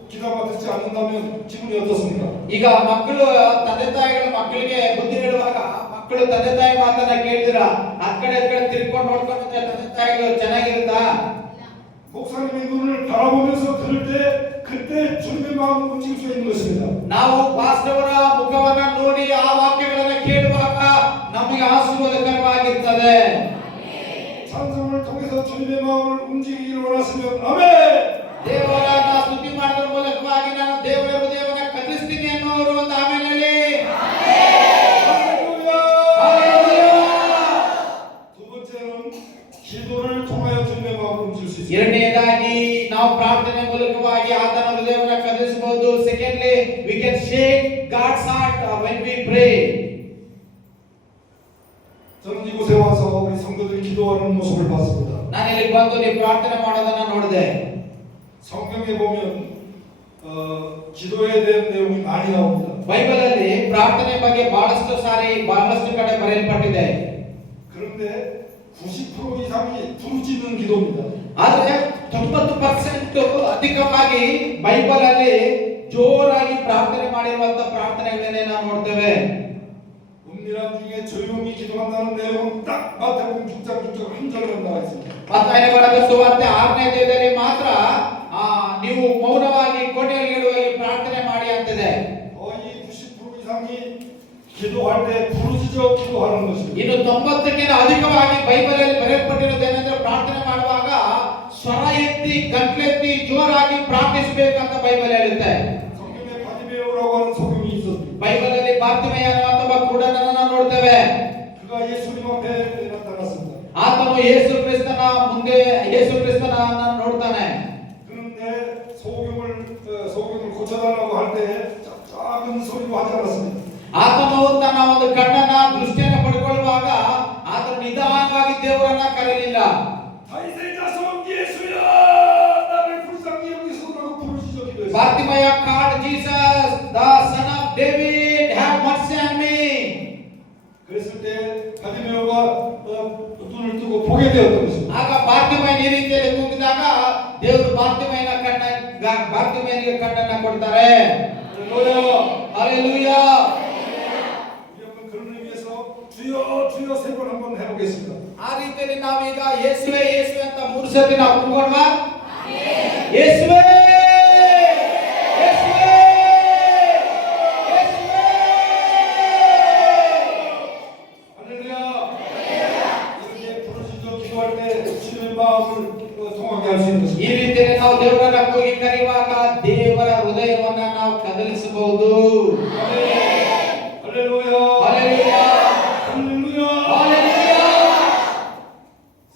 귀담아 듣지 않는다면 기분이 어떻습니까? ಈಗ ಮಕ್ಕಳು ತಂದೆ ತಾಯಿಗಳ ಮಕ್ಕಳಿಗೆ ಬುದ್ಧಿ ಹೇಳುವಾಗ ಮಕ್ಕಳು ತಂದೆ ತಾಯಿ ಮಾತನ್ನ ಕೇಳ್ತೀರ, ಆ ಕಡೆ ತಿರ್ಕೊಂಡು ನೋಡ್ಕೊಂಡ್ರೆ ತಂದೆ ತಾಯಿಗಳು ಚೆನ್ನಾಗಿರುತ್ತಾ? 목사님의 눈을 바라보면서 들을 때 그때 주님의 마음을 움직일 수 있는 것입니다. ನಾವು ಪಾಸ್ಟರ್ ಅವರ ಮುಖವನ್ನ ನೋಡಿ ಆ ವಾಕ್ಯಗಳನ್ನ ಕೇಳುವಾಗ ನಮಗೆ ಆಶೀರ್ವಾದಕರವಾಗಿರ್ತದೆ. 찬송을 통해서 주님의 마음을 움직이기를 원하시면 아멘. ದೇವರನ್ನ ಸ್ತುತಿ ಮಾಡೋದ್ರ ಮೂಲಕವಾಗಿ ನಾನು ದೇವರ ಹೃದಯವನ್ನ ಕದಲಿಸ್ತೀನಿ ಅನ್ನೋರು ಒಂದು ಆಮೆನ್ ಹೇಳಿ. 할렐루야. 할렐루야. 두 번째는 기도를 통하여 주님의 마음을 움직일 수 있습니다. ಎರಡನೇದಾಗಿ ನಾವು ಪ್ರಾರ್ಥನೆ ಮೂಲಕವಾಗಿ ಆತನ ಹೃದಯವನ್ನ ಕದಲಿಸಬಹುದು. Secondly we can shake God's heart when we pray. 저는 이곳에 와서 우리 성도들이 기도하는 모습을 봤습니다. ನಾನು ಇಲ್ಲಿ ಬಂದು ನೀವು ಪ್ರಾರ್ಥನೆ ಮಾಡೋದನ್ನ ನೋಡಿದೆ. 성경에 보면 기도에 대한 내용이 많이 나옵니다. ಬೈಬಲ್ ಅಲ್ಲಿ ಪ್ರಾರ್ಥನೆ ಬಗ್ಗೆ ಬಹಳಷ್ಟು ಕಡೆ ಬರೆಯಲ್ಪಟ್ಟಿದೆ. 그런데 90% 이상이 부르짖는 기도입니다. ಆದ್ರೆ 90% ಅಧಿಕವಾಗಿ ಬೈಬಲ್ ಅಲ್ಲಿ ಜೋರಾಗಿ ಪ್ರಾರ್ಥನೆ ಮಾಡಿರುವಂತ ಪ್ರಾರ್ಥನೆಗಳನ್ನೇ ನಾವು ನೋಡ್ತೇವೆ. 은밀한 중에 조용히 기도한다는 내용은 딱 마태복음 6장 6절 한 절만 나와 있습니다. ಮತ್ತಾಯನ ಬರೆದ ಸುವಾರ್ತೆ 6ನೇ ಅಧ್ಯಾಯದಲ್ಲಿ ಮಾತ್ರ ನೀವು ಮೌನವಾಗಿ ಕೋಣೆಯಲ್ಲಿ ಇಡುವಾಗಿ ಪ್ರಾರ್ಥನೆ ಮಾಡಿ ಅಂತಿದೆ. 거의 90% 이상이 기도할 때 부르짖어 기도하는 것입니다. ಇನ್ನು 90ಕ್ಕಿಂತ ಅಧಿಕವಾಗಿ ಬೈಬಲ್ ಅಲ್ಲಿ ಬರೆಯಲ್ಪಟ್ಟಿರೋದೇನೆಂದ್ರೆ ಪ್ರಾರ್ಥನೆ ಮಾಡುವಾಗ ಸ್ವರ ಎತ್ತಿ ಗಂಟ್ಲೆತ್ತಿ ಜೋರಾಗಿ ಪ್ರಾರ್ಥಿಸಬೇಕಂತ ಬೈಬಲ್ ಹೇಳುತ್ತೆ. 성경에 바디메오라고 하는 소경이 있었습니다. ಬೈಬಲ್ ಅಲ್ಲಿ ಬಾರ್ತಿಮೇಯ ಅನ್ನುವಂತ ಒಬ್ಬ ಕೂಡ ನನ್ನನ್ನು ನೋಡ್ತೇವೆ. 그가 예수님 앞에 나타났습니다. ಆತನು ಯೇಸು ಕ್ರಿಸ್ತನ ಮುಂದೆ ಯೇಸು ಕ್ರಿಸ್ತನನ್ನು ನೋಡ್ತಾನೆ. 그런데 소경을 고쳐달라고 할 때 작은 소리로 하지 않았습니다. ಆತನು ತನ್ನ ಒಂದು ಕಣ್ಣನ್ನ ದೃಷ್ಟಿಯನ್ನು ಪಡ್ಕೊಳ್ಳುವಾಗ ಆತನು ನಿಧಾನವಾಗಿ ದೇವರನ್ನ ಕರೆಯಲಿಲ್ಲ. 다윗의 자손 예수야 나를 불쌍히 여기소서라고 부르시죠. 기도했습니다. ಬಾರ್ತಿಮಯ called Jesus, the son of David, have mercy on me. 그랬을 때 바디메오가 눈을 뜨고 보게 되었던 것입니다. ಆಗ ಬಾರ್ತಿಮಯನ ಈ ರೀತಿಯಲ್ಲಿ ಕೂಗಿದಾಗ ದೇವರು ಬಾರ್ತಿಮಯನಿಗೆ ಕಣ್ಣನ್ನ ಕೊಡ್ತಾರೆ. 할렐루야. ಹಲ್ಲೆಲೂಯಾ. 우리 한번 그런 의미에서 주여 주여 세 번 한번 해보겠습니다. ಆ ರೀತಿಯಲ್ಲಿ ನಾವೀಗ ಯೇಸುವೆ ಯೇಸುವೆ ಅಂತ 3 ಸತಿ ನಾವು ಕೂಗೋಣವಾ? ಯೇಸುವೆ ಯೇಸುವೆ ಯೇಸುವೆ. 할렐루야. 이렇게 부르짖어 기도할 때 주님의 마음을 통하게 할 수 있는 ಈ 것입니다. ರೀತಿಯಲ್ಲಿ ನಾವು ದೇವರನ್ನ ಕೂಗಿ ಕರೆಯುವಾಗ ದೇವರ ಹೃದಯವನ್ನ ನಾವು ಕದಲಿಸಬಹುದು. 할렐루야. ಹಲ್ಲೆಲೂಯಾ. 할렐루야. ಹಲ್ಲೆಲೂಯಾ.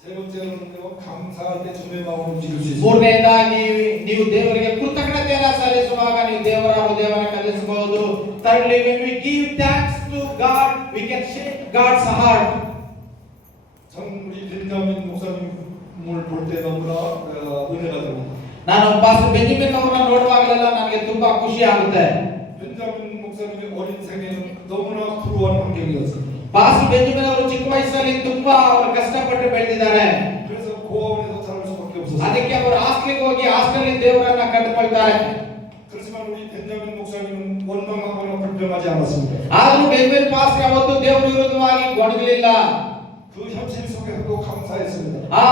세 번째로는요 감사할 때 주님의 마음을 움직일 수 있습니다. ಮೂರನೇದಾಗಿ ನೀವು ದೇವರಿಗೆ ಕೃತಜ್ಞತೆಯನ್ನು ಸಲ್ಲಿಸುವಾಗ ನೀವು ದೇವರ ಹೃದಯವನ್ನು ಕಲಿಸಬಹುದು. Thirdly, when we give thanks to God, we can shake God's heart. 전 우리 벤자민 목사님을 볼 때 너무나 은혜가 됩니다. ನಾನು ಪಾಸ್ಟರ್ ಬೆಂಜಮಿನ್ ಅವರನ್ನ ನೋಡುವಾಗಲೆಲ್ಲ ನನಗೆ ತುಂಬಾ ಖುಷಿ ಆಗುತ್ತೆ. 벤자민 목사님의 어린 생애는 너무나 불우한 환경이었습니다. ಪಾಸ್ಟರ್ ಬೆಂಜಮಿನ್ ಅವರು ಚಿಕ್ಕ ವಯಸ್ಸಲ್ಲಿ ತುಂಬಾ ಅವರು ಕಷ್ಟಪಟ್ಟು ಬೆಳೆದಿದ್ದಾರೆ. 그래서 고아원에서 자랄 수밖에 없었어요. ಅದಕ್ಕೆ ಅವರು ಹಾಸ್ಟೆಲ್ಗೆ ಹೋಗಿ ಹಾಸ್ಟೆಲ್ ದೇವರನ್ನ ಕಂಡುಕೊಳ್ತಾರೆ. 그렇지만 우리 벤자민 목사님은 원망하거나 불평하지 않았습니다. ಆದರೂ ಬೆಂಜಮಿನ್ ಪಾಸ್ಟರ್ ಅವತ್ತು ದೇವರ ವಿರುದ್ಧವಾಗಿ ಗೊಣಗಲಿಲ್ಲ. 그 현실 속에서도 감사했습니다. ಆ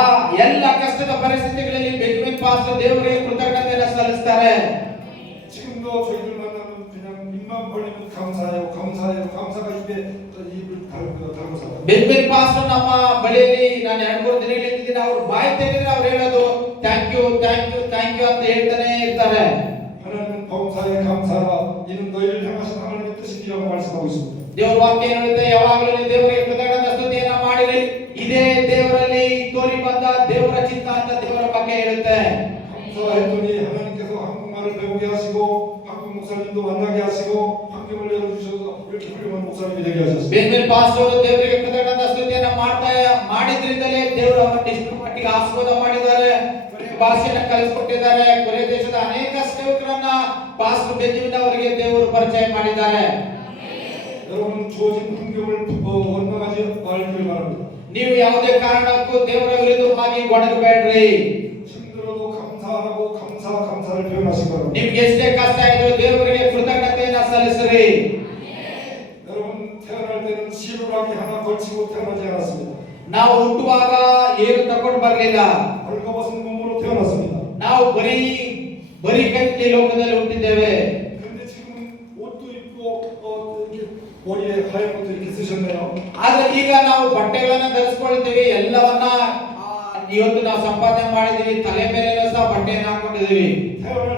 ಎಲ್ಲ ಕಷ್ಟದ ಪರಿಸ್ಥಿತಿಗಳಲ್ಲಿ ಬೆಂಜಮಿನ್ ಪಾಸ್ಟರ್ ದೇವರಿಗೆ ಕೃತಜ್ಞತೆಯನ್ನು ಸಲ್ಲಿಸ್ತಾರೆ. 지금도 저희들 만나면 그냥 입만 벌리면 감사해요, 감사해요, 감사가 입을 달고 살아요. ಬೆಂಜಮಿನ್ ಪಾಸ್ಟರ್ ನಮ್ಮ ಬಳಿಯಲ್ಲಿ ನಾನು 2-3 ದಿನಗಳಿಂದ ಅವರು ಬಾಯಿ ತೆಗೆದ್ರೆ ಅವ್ರು ಹೇಳೋದು thank you thank you thank you ಅಂತ ಹೇಳ್ತಾನೆ ಇರ್ತಾರೆ. 하나님은 범사에 감사하라 이는 너희를 향하신 하나님의 뜻이라고 말씀하고 있습니다. ದೇವರ ವಾಕ್ಯ ಹೇಳುತ್ತೆ ಯಾವಾಗಲೂ ನೀವು ದೇವರಿಗೆ ಕೃತಜ್ಞತಾ ಸ್ತುತಿಯನ್ನ ಮಾಡಿರಿ, ಇದೇ ದೇವರಲ್ಲಿ ತೋರಿ ಬಂದ ದೇವರ ಚಿತ್ತ ಅಂತ ದೇವರ ಬಗ್ಗೆ ಹೇಳುತ್ತೆ. 감사했더니 하나님께서 한국말을 배우게 하시고 한국 목사님도 만나게 하시고 환경을 열어주셔서 이렇게 훌륭한 목사님이 되게 하셨습니다. ಬೆಂಜಮಿನ್ ಪಾಸ್ಟರ್ ಅವರು ದೇವರಿಗೆ ಕೃತಜ್ಞತಾ ಸ್ತುತಿಯನ್ನ ಮಾಡಿದ್ರಿಂದಲೇ ದೇವರು ಅವರನ್ನು ಇಷ್ಟು ಮಟ್ಟಿಗೆ ಆಶೀರ್ವಾದ ಮಾಡಿದ್ದಾರೆ, ಭಾಷೆಯನ್ನು ಕಲಿಸಿಕೊಟ್ಟಿದ್ದಾರೆ. ಕೊಲೆ ದೇಶದ ಅನೇಕ ಸೇವಕರನ್ನ ಪಾಸ್ಟರ್ ಬೆಂಜಮಿನ್ ಅವರಿಗೆ ದೇವರು ಪರಿಚಯ ಮಾಡಿದ್ದಾರೆ. 여러분 주어진 환경을 원망하지 말길 바랍니다. ನೀವು ಯಾವುದೇ ಕಾರಣಕ್ಕೂ ದೇವರ ವಿರುದ್ಧವಾಗಿ ಗೊಣಗಬೇಡ್ರಿ. 힘들어도 감사하라고 감사를 표현하시기 바랍니다. ನಿಮ್ಗೆ ಎಷ್ಟೇ ಕಷ್ಟ ಇದ್ರೂ ದೇವರಿಗೆ ಕೃತಜ್ಞತೆಯನ್ನ ಸಲ್ಲಿಸಿರಿ. 여러분 태어날 때는 시루라기 하나 걸치고 태어나지 않았습니다. ನಾವು ಹುಟ್ಟುವಾಗ ಏನು ತಗೊಂಡು ಬರಲಿಲ್ಲ. 벌거벗은 몸으로 태어났습니다. ನಾವು ಬರೀ ಕೈಯಲ್ಲಿ ಲೋಕದಲ್ಲಿ ಹುಟ್ಟಿದ್ದೇವೆ. 그런데 지금 옷도 입고 이렇게 머리에 하얀 것도 이렇게 쓰셨네요. ಆದ್ರೆ ಈಗ ನಾವು ಬಟ್ಟೆಗಳನ್ನ ಧರಿಸಿಕೊಳ್ತೀವಿ, ಎಲ್ಲವನ್ನ ಇವತ್ತು ನಾವು ಸಂಪಾದನೆ ಮಾಡಿದೀವಿ, ತಲೆ ಮೇಲೆ ಸಹ ಬಟ್ಟೆಯನ್ನು ಹಾಕೊಂಡಿದೀವಿ. 태어날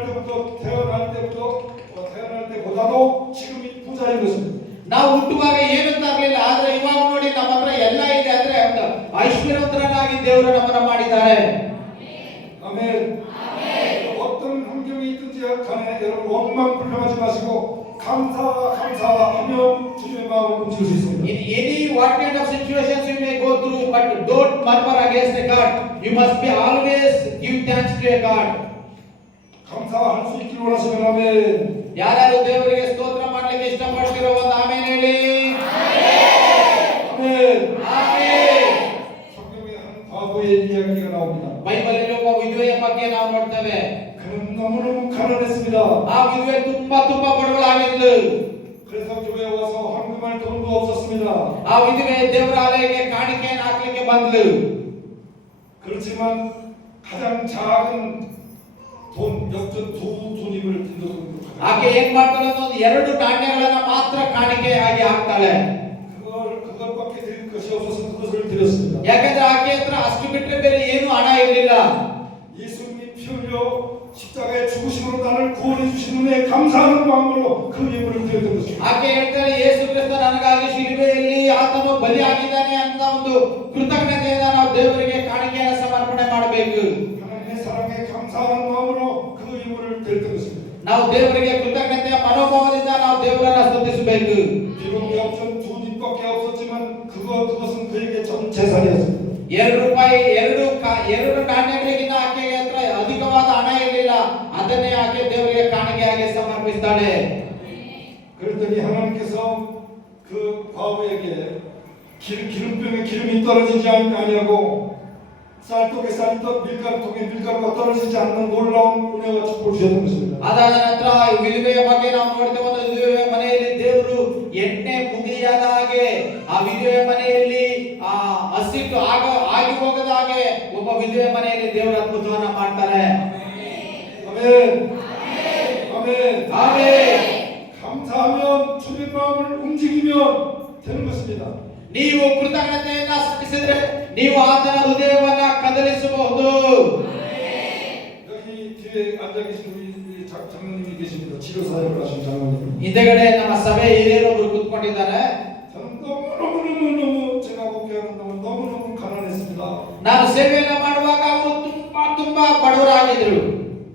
때보다도 지금이 부자인 것입니다. ನಾವು ಹುಟ್ಟುವಾಗ ಏನು ತರಲಿಲ್ಲ, ಆದ್ರೆ ಇವಾಗ ನೋಡಿ ನಮ್ಮ ಹತ್ರ ಎಲ್ಲ ಇದೆ ಅಂದ್ರೆ ಒಂದು ಐಶ್ವರ್ಯವಂತರನ್ನಾಗಿ ದೇವರು ನಮ್ಮನ್ನ ಮಾಡಿದ್ದಾರೆ. 아멘. 어떤 환경이 있든지 간에 여러분 원망 불평하지 마시고 감사하면 주님의 마음을 움직일 수 있습니다. In any what kind of situations you may go through, but don't murmur against God. You must be always give thanks to your God. 감사할 수 있기를 원하시면 아멘. ಯಾರು ದೇವರಿಗೆ ಸ್ತೋತ್ರ ಮಾಡಲಿಕ್ಕೆ ಇಷ್ಟಪಡ್ತಿರೋ ಒಂದು ಆಮೆನ್ ಹೇಳಿ. 아멘. ಆಮೆನ್. 성경에 한 과거의 이야기가 나옵니다. ಬೈಬಲಲ್ಲಿ ಒಬ್ಬ ವಿಧವೆಯ ಬಗ್ಗೆ ನಾವು ನೋಡ್ತೇವೆ. 그는 너무너무 가난했습니다. ಆ ವಿಧವೆ ತುಂಬಾ ಬಡವಳಾಗಿದ್ಲು. 그래서 교회 와서 헌금할 돈도 없었습니다. ಆ ವಿಧವೆ ದೇವರ ಆಲಯಕ್ಕೆ ಕಾಣಿಕೆಯನ್ನು ಹಾಕಲಿಕ್ಕೆ ಬಂದ್ಲು. 그렇지만 가장 작은 돈 역전 두 돈입을 든다고 ಆಕೆ ಏನ್ ಮಾಡ್ತಾಳೆ ಅಂದ್ರೆ ಒಂದು 2 ನಾಣ್ಯಗಳನ್ನ ಮಾತ್ರ ಕಾಣಿಕೆಯಾಗಿ ಹಾಕ್ತಾಳೆ. 그것밖에 드릴 것이 없어서 그것을 드렸습니다. ಯಾಕಂದ್ರೆ ಆಕೆ ಹತ್ರ ಅಷ್ಟು ಬಿಟ್ಟರೆ ಬೇರೆ ಏನು ಹಣ ಇರಲಿಲ್ಲ. 예수님이 피 흘려 십자가에 죽으심으로 나를 구원해 주신 은혜에 감사하는 마음으로 그 예물을 드렸던 것입니다. ಆಕೆ ಹೇಳ್ತಾಳೆ ಯೇಸು ಕ್ರಿಸ್ತ ನನಗಾಗಿ ಬಲಿಯಾಗಿದ್ದಾನೆ ಅಂತ ಒಂದು ಕೃತಜ್ಞತೆಯಿಂದ ನಾವು ದೇವರಿಗೆ ಕಾಣಿಕೆಯನ್ನು ಸಮರ್ಪಣೆ ಮಾಡಬೇಕು. 하나님의 사랑에 감사하는 마음으로 그 이유를 드릴 것입니다. ನಾವು ದೇವರಿಗೆ ಕೃತಜ್ಞತೆಯ ಮನೋಭಾವದಿಂದ ನಾವು ದೇವರನ್ನು ಸ್ತುತಿಸಬೇಕು. 비록 엽전 두 입밖에 없었지만 그것은 그에게 전 재산이었습니다. ಎರಡು ನಾಣ್ಯಗಳಿಗಿಂತ ಆಕೆಗೆ ಹತ್ರ ಅಧಿಕವಾದ ಹಣ ಇರಲಿಲ್ಲ. ಅದನ್ನೇ ಆಕೆ ದೇವರಿಗೆ ಕಾಣಿಕೆಯಾಗಿ ಸಮರ್ಪಿಸ್ತಾಳೆ. 그랬더니 하나님께서 그 과부에게 기름병에 기름이 떨어지지 아니하고 쌀독에 쌀떡 밀가루통에 밀가루가 떨어지지 않는 놀라운 은혜와 축복을 주셨던 것입니다. ಅದಾದ ನಂತರ ವಿಧವೆಯ ಬಗ್ಗೆ ನಾವು ನೋಡ್ತೇವೆ. ಒಂದು ವಿಧವೆಯ ಮನೆಯಲ್ಲಿ ದೇವರು ಎಣ್ಣೆ ಮುಗಿಯಾದ ಹಾಗೆ, ಆ ವಿಧವೆಯ ಮನೆಯಲ್ಲಿ ಹಸಿಟ್ಟು ಆಗಿ ಹೋಗದ ಹಾಗೆ ಒಬ್ಬ ವಿಧವೆಯ ಮನೆಯಲ್ಲಿ ದೇವರ ಅದ್ಭುತವನ್ನ ಮಾಡ್ತಾರೆ. 아멘. 아멘. ಆಮೆನ್. 감사하면 주님 마음을 움직이면 되는 것입니다. ನೀವು ಕೃತಜ್ಞತೆಯನ್ನ ಸಲ್ಲಿಸಿದ್ರೆ ನೀವು ಆತನ ಹೃದಯವನ್ನ ಕದಲಿಸಬಹುದು. 여기 뒤에 앉아 계신 우리 장로님이 계십니다. 치료 사역을 하신 장로님. ಹಿಂದೆಗಡೆ ನಮ್ಮ ಸಭೆ ಹಿರಿಯರೊಬ್ಬರು ಕೂತ್ಕೊಂಡಿದ್ದಾರೆ. 저는 너무 제가 목회하는 동안 너무너무 가난했습니다. ನಾನು ಸೇವೆಯನ್ನ ಮಾಡುವಾಗ ಅವರು ತುಂಬಾ ಬಡವರಾಗಿದ್ರು.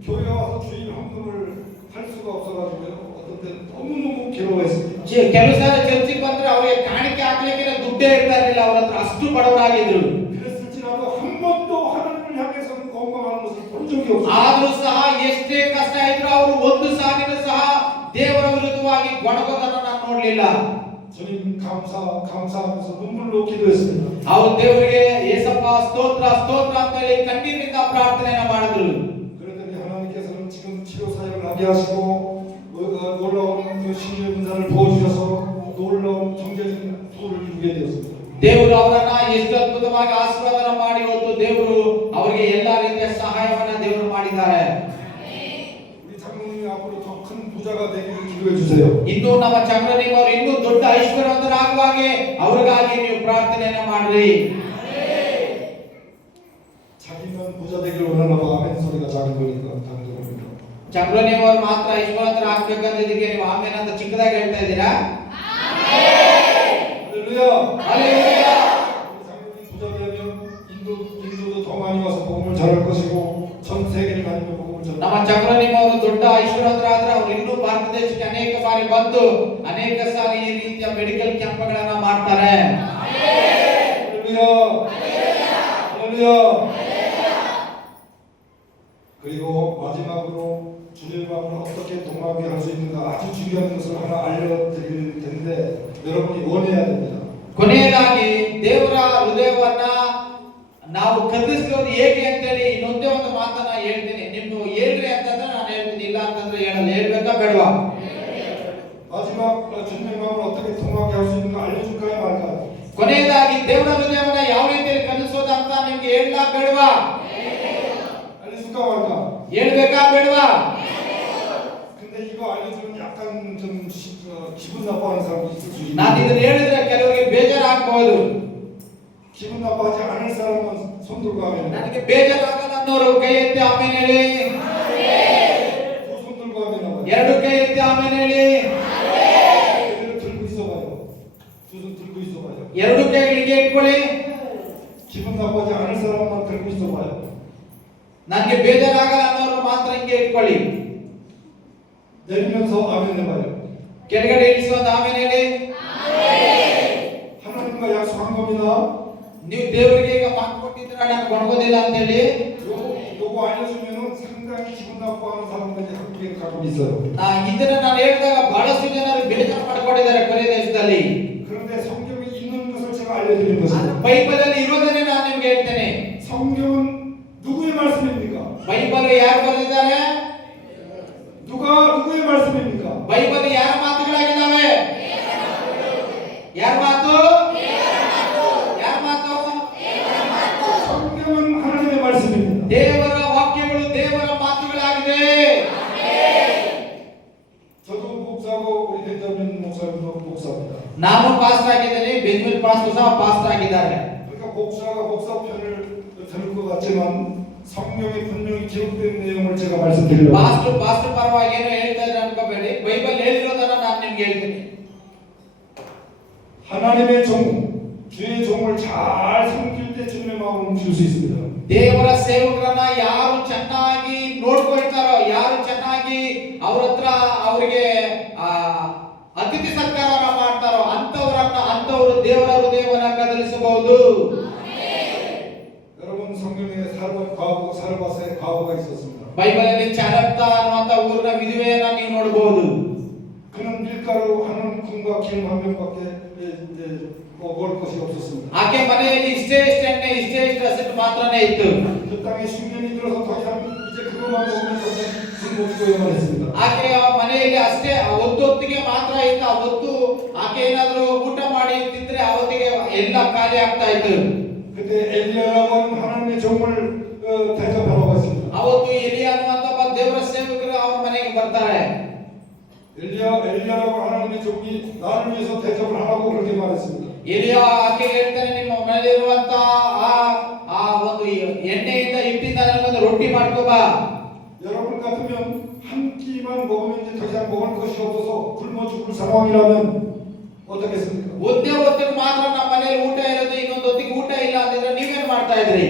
교회 와서 주일 헌금을 할 수가 없어가지고요. 어떤 때 너무너무 괴로워했습니다. ಕೆಲವು ಸಾರಿ ಚರ್ಚಿಗೆ ಬಂದ್ರೆ ಅವರಿಗೆ ಕಾಣಿಕೆ ಹಾಕ್ಲಿಕ್ಕೆ ದುಡ್ಡೇ ಇರ್ತಾ ಇರಲಿಲ್ಲ. ಅವ್ರ ಹತ್ರ ಅಷ್ಟು ಬಡವರಾಗಿದ್ರು. 그랬을지라도 한 번도 하나님을 향해서는 건강하는 것을 본 적이 없어요. ಆದ್ರೂ ಸಹ ಎಷ್ಟೇ ಕಷ್ಟ ಇದ್ರು ಅವರು ಒಂದು ಸಾರಿನೂ ಸಹ ದೇವರ ವಿರುದ್ಧವಾಗಿ ಗೊಣಗೋದನ್ನು ನಾನು ನೋಡ್ಲಿಲ್ಲ. 주님 감사하면서 눈물로 기도했습니다. ಅವರು ದೇವರಿಗೆ ಏಸಪ್ಪ ಸ್ತೋತ್ರ ಸ್ತೋತ್ರ ಅಂತ ಹೇಳಿ ಕಣ್ಣೀರಿನಿಂದ ಪ್ರಾರ್ಥನೆಯನ್ನ ಮಾಡಿದ್ರು. 그랬더니 하나님께서는 지금 치료 사역을 하게 하시고 놀라운 그 신의 은사를 부어주셔서 놀라운 경제적인 부를 주게 되었습니다. ದೇವರು ಅವರನ್ನ ಎಷ್ಟು ಅದ್ಭುತವಾಗಿ ಆಶೀರ್ವಾದ ಮಾಡಿ ಇವತ್ತು ದೇವರು ಅವರಿಗೆ ಎಲ್ಲಾ ರೀತಿಯ ಸಹಾಯವನ್ನ ದೇವರು ಮಾಡಿದ್ದಾರೆ. 우리 장로님이 앞으로 더 큰 부자가 되기를 기도해 주세요. ಇನ್ನು ನಮ್ಮ ಚಂದ್ರನಿಗೆ ಅವರು ಇನ್ನೂ ದೊಡ್ಡ ಐಶ್ವರ್ಯವಂತರಾಗುವ ಹಾಗೆ ಅವರಿಗಾಗಿ ನೀವು ಪ್ರಾರ್ಥನೆಯನ್ನ ಮಾಡ್ರಿ. 자기만 부자 되기를 원하나 봐. 아멘 소리가 작은 거니까 당연합니다. ಚಂದ್ರನಿ ಅವರು ಮಾತ್ರ ಐಶ್ವರ್ಯವಂತರಾಗಬೇಕಂತ ಇದಕ್ಕೆ ನೀವು ಆಮೇಲೆ ಅಂತ ಚಿಕ್ಕದಾಗಿ ಹೇಳ್ತಾ ಇದ್ದೀರಾ? 할렐루야. 할렐루야. 장로님 부자 되면 인도도 더 많이 와서 복음을 전할 것이고 전 세계를 다니며 복음을 전할. ನಮ್ಮ ಚಂದ್ರನಿ ಅವರು ದೊಡ್ಡ ಐಶ್ವರ್ಯವಂತರಾದ್ರೆ ಅವರು ಇನ್ನೂ ಭಾರತ ದೇಶಕ್ಕೆ ಅನೇಕ ಬಾರಿ ಬಂದು ಅನೇಕ ಸಾರಿ ಈ ರೀತಿಯ ಮೆಡಿಕಲ್ ಕ್ಯಾಂಪ್ಗಳನ್ನ ಮಾಡ್ತಾರೆ. 할렐루야. 할렐루야. 그리고 마지막으로 주님 앞으로 어떻게 동하게 할 수 있는가 아주 중요한 것을 하나 알려드릴 텐데 여러분이 원해야 됩니다. ಕೊನೆಯದಾಗಿ ದೇವರ ಹೃದಯವನ್ನ ನಾವು ಕದಿಸೋದು ಹೇಗೆ ಅಂತೇಳಿ ಇನ್ನೊಂದೇ ಒಂದು ಮಾತನ್ನ ಹೇಳ್ತೀನಿ. ನೀವು ಹೇಳ್ರಿ ಅಂತಂದ್ರೆ ನಾನು ಹೇಳ್ತೀನಿ, ಇಲ್ಲ ಅಂತಂದ್ರೆ ಹೇಳ್ಬೇಕಾ ಬೇಡವಾ? 마지막 주님의 마음을 어떻게 통하게 할 수 있는가 알려줄까요 말까요? ಕೊನೆಯದಾಗಿ ದೇವರ ಹೃದಯವನ್ನ ಯಾವ ರೀತಿಯಲ್ಲಿ ಕಲಿಸೋದು ಅಂತ ನಿಮ್ಗೆ ಹೇಳಲಾ ಬೇಡವಾ? 알려줄까 말까? ಹೇಳ್ಬೇಕಾ ಬೇಡವಾ? 근데 이거 알려주면 약간 좀 기분 나빠하는 사람이 있을 수 있는데 ನಾನು ಇದನ್ನ ಹೇಳಿದ್ರೆ ಕೆಲವರಿಗೆ ಬೇಜಾರಾಗಬಹುದು. 기분 나빠하지 않을 사람은 손 들고 하면 ನನಗೆ ಬೇಜಾರಾಗಲ್ಲ ಅನ್ನೋರು ಕೈ ಎತ್ತಿ ಆಮೇಲೆ ಹೇಳಿ. 두 손 들고 하면 ಎರಡು ಕೈ ಎತ್ತಿ ಆಮೇಲೆ ಹೇಳಿ. 그대로 들고 있어봐요. 두 손 들고 있어봐요. ಎರಡು ಕೈಗಳಿಗೆ ಇಟ್ಕೊಳ್ಳಿ. 기분 나빠하지 않을 사람만 들고 있어봐요. ನನಗೆ ಬೇಜಾರಾಗಲ್ಲ ಅನ್ನೋರು ಮಾತ್ರ ಹಿಂಗೆ ಇಟ್ಕೊಳ್ಳಿ. 내리면서 아멘 해봐요. ಕೆಳಗಡೆ ಇಳಿಸೋದು ಆಮೇಲೆ ಹೇಳಿ. 하나님과 약속한 겁니다. ನೀವು ದೇವರಿಗೆ ಈಗ ಮಾತು ಕೊಟ್ಟಿದ್ದೀರ, ನಾನು ಕೊಡೋದಿಲ್ಲ ಅಂತ ಹೇಳಿ. 요거 알려주면은 상당히 기분 나빠하는 사람들이 한국에 가끔 있어요. ಇದನ್ನ ನಾನು ಹೇಳಿದಾಗ ಬಹಳಷ್ಟು ಜನರು ಬೇಜಾರು ಮಾಡ್ಕೊಂಡಿದ್ದಾರೆ ಕೊರಿಯ ದೇಶದಲ್ಲಿ. 그런데 성경에 있는 것을 제가 알려드리는 ಆದ್ರೆ 것입니다. ಬೈಬಲಲ್ಲಿ ಇರೋದನ್ನೇ ನಾನು ನಿಮ್ಗೆ ಹೇಳ್ತೇನೆ. 성경은 누구의 말씀입니까? ಬೈಬಲ್ ಯಾರು ಬರೆದಿದ್ದಾರೆ? 누구의 말씀입니까? ಬೈಬಲ್ ಯಾರ ಮಾತುಗಳಾಗಿದ್ದಾವೆ? ಯಾರ ಮಾತು? ಯಾರ ಮಾತು? 성경은 하나님의 말씀입니다. ದೇವರ ವಾಕ್ಯಗಳು ದೇವರ ಮಾತುಗಳಾಗಿವೆ. 저도 목사고 우리 대자면 목사님도 목사입니다. ನಾನು ಪಾಸ್ಟರ್ ಆಗಿದ್ದೇನೆ, ಬೆಂಜಮಿನ್ ಪಾಸ್ಟರ್ ಸಹ ಪಾಸ್ಟರ್ ಆಗಿದ್ದಾರೆ. 그러니까 목사가 목사 편을 들을 것 같지만 성경에 분명히 기록된 내용을 제가 말씀드리려고. ಪಾಸ್ಟರ್ ಪರವಾಗಿ ಏನು ಹೇಳ್ತಾ ಇದ್ದಾರೆ ಅನ್ಕೋಬೇಡಿ. ಬೈಬಲ್ ಹೇಳಿರೋದನ್ನ ನಾನು ನಿಮ್ಗೆ ಹೇಳ್ತೀನಿ. 하나님의 종 주의 종을 잘 섬길 때 주님의 마음을 움직일 수 있습니다. ದೇವರ ಸೇವಕರನ್ನ ಯಾರು ಚೆನ್ನಾಗಿ ನೋಡ್ಕೊಳ್ತಾರೋ, ಯಾರು ಚೆನ್ನಾಗಿ ಅವ್ರ ಹತ್ರ ಅವರಿಗೆ ಅತಿಥಿ ಸತ್ಕಾರವನ್ನ ಮಾಡ್ತಾರೋ ಅಂತವರು ದೇವರ ಹೃದಯವನ್ನ ಕದಲಿಸಬಹುದು. 여러분 성경에 사르밧의 과거가 있었습니다. ಬೈಬಲಲ್ಲಿ ಚಾರಪ್ತ ಅನ್ನುವಂತ ಊರಿನ ವಿಧವೆಯನ್ನ ನೀವು ನೋಡಬಹುದು. 그는 밀가루 하는 군과 기름 한 병밖에 먹을 것이 없었습니다. ಆಕೆ ಮನೆಯಲ್ಲಿ ಇಷ್ಟೇ ಎಣ್ಣೆ ಇಷ್ಟೇ ಹಸಿಟ್ಟು ಮಾತ್ರನೇ ಇತ್ತು. 그 땅에 흉년이 들어서 더 이상 이제 그것만 먹으면 굶어죽어야만 했습니다. ಆಕೆಯ ಮನೆಯಲ್ಲಿ ಅಷ್ಟೇ ಹೊತ್ತಿಗೆ ಮಾತ್ರ ಇತ್ತು. ಆ ಹೊತ್ತು ಆಕೆ ಏನಾದರೂ ಊಟ ಮಾಡಿ ತಿಂದ್ರೆ ಅವತ್ತಿಗೆ ಎಲ್ಲ ಖಾಲಿ ಆಗ್ತಾ ಇತ್ತು. 그때 엘리야라고 하는 하나님의 종을 대접하러 갔습니다. ಅವತ್ತು ಎಲಿಯ ಅನ್ನುವಂತ ಒಬ್ಬ ದೇವರ ಸೇವಕರು ಅವರ ಮನೆಗೆ ಬರ್ತಾರೆ. 엘리야라고 하나님의 종이 나를 위해서 대접을 하라고 그렇게 말했습니다. ಎಲಿಯ ಆಕೆ ಹೇಳ್ತಾನೆ, ನಿಮ್ಮ ಮನೆಯಲ್ಲಿರುವಂತ ಆ ಒಂದು ಎಣ್ಣೆಯಿಂದ ಹಿಟ್ಟಿಂದ ನನಗೊಂದು ರೊಟ್ಟಿ ಮಾಡ್ಕೋಬಾ. 여러분 같으면 한 끼만 먹으면 이제 더 이상 먹을 것이 없어서 굶어 죽을 상황이라면 어떻겠습니까? ಒಂದೇ ಹೊತ್ತಿಗೆ ಮಾತ್ರ ನಮ್ಮ ಮನೆಯಲ್ಲಿ ಊಟ ಇರೋದು, ಇನ್ನೊಂದು ಹೊತ್ತಿಗೆ ಊಟ ಇಲ್ಲ ಅಂತಿದ್ರೆ ನೀವೇನ್ ಮಾಡ್ತಾ ಇದ್ರಿ?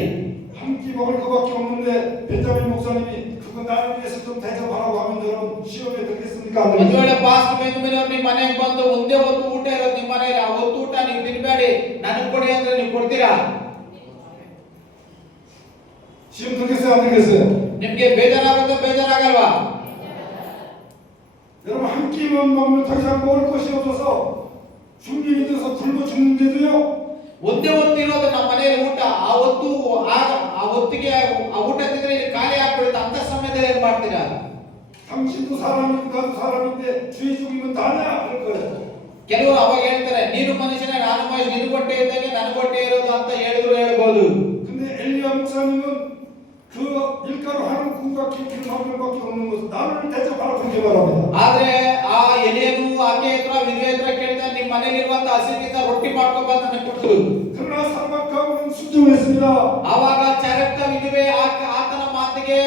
한 끼 먹을 것밖에 없는데 벤자민 목사님이 그거 나를 위해서 좀 대접하라고 하면 여러분 시험에 들겠습니까? ಒಂದು ವೇಳೆ ಪಾಸ್ಟ್ ಬೆಂಜಮಿನ್ ಅವರು ನಿಮ್ಮ ಮನೆಗೆ ಬಂದು ಒಂದೇ ಹೊತ್ತು ಊಟ ಇರೋದು ನಿಮ್ಮ ಮನೆಯಲ್ಲಿ, ಆ ಹೊತ್ತು ಊಟ ನೀವು ತಿನ್ಬೇಡಿ ನನಗೆ ಕೊಡಿ ಅಂದ್ರೆ ನೀವು ಕೊಡ್ತೀರಾ? 시험 들겠어요? 안 들겠어요? ನಿಮ್ಗೆ ಬೇಜಾರಾಗುತ್ತೆ, ಬೇಜಾರಾಗಲ್ವಾ? 여러분 한 끼만 먹으면 더 이상 먹을 것이 없어서 흉년이 들어서 굶어 죽는데도요. ಒಂದೇ ಹೊತ್ತು ಇರೋದು ನಮ್ಮ ಮನೆಯಲ್ಲಿ ಊಟ, ಆ ಹೊತ್ತಿಗೆ ಆ ಊಟ ತಿಂದ್ರೆ ಇಲ್ಲಿ ಖಾಲಿ ಆಗ್ಬಿಡುತ್ತೆ. ಅಂತ ಸಮಯದಲ್ಲಿ ಏನ್ ಮಾಡ್ತೀರಾ? 당신도 사람이고 나도 사람인데 주의 종이면 다냐? 그럴 거예요. ಕೆಲವರು ಅವಾಗ ಹೇಳ್ತಾರೆ, ನೀನು ಮನುಷ್ಯನೇ, ನಾನು ಮನುಷ್ಯ, ನಿನ್ನ ಹೊಟ್ಟೆ ಇದ್ದಂಗೆ ನನ್ನ ಹೊಟ್ಟೆ ಇರೋದು ಅಂತ ಹೇಳಿದ್ರು ಹೇಳ್ಬೋದು. 근데 엘리야 목사님은 그 밀가루 하는 군과 기름 한 병밖에 없는 것 나를 대접하라 그렇게 말합니다. ಆದ್ರೆ ಆ ಎಲೆಯನ್ನು ಆಕೆ ಹತ್ರ ವಿಧವೆ ಹತ್ರ ಕೇಳ್ತಾರೆ, ನಿಮ್ಮ ಮನೆಯಲ್ಲಿರುವಂತ ಹಸಿರಿನಿಂದ ರೊಟ್ಟಿ ಮಾಡ್ಕೊಂಡು ಬಂದು ನನಗೆ ಕೊಟ್ಟು. 그러나 사르밧가고는 순종했습니다. ಆವಾಗ ಚಾರಪ್ತ ವಿಧವೆ ಆತನ ಮಾತಿಗೆ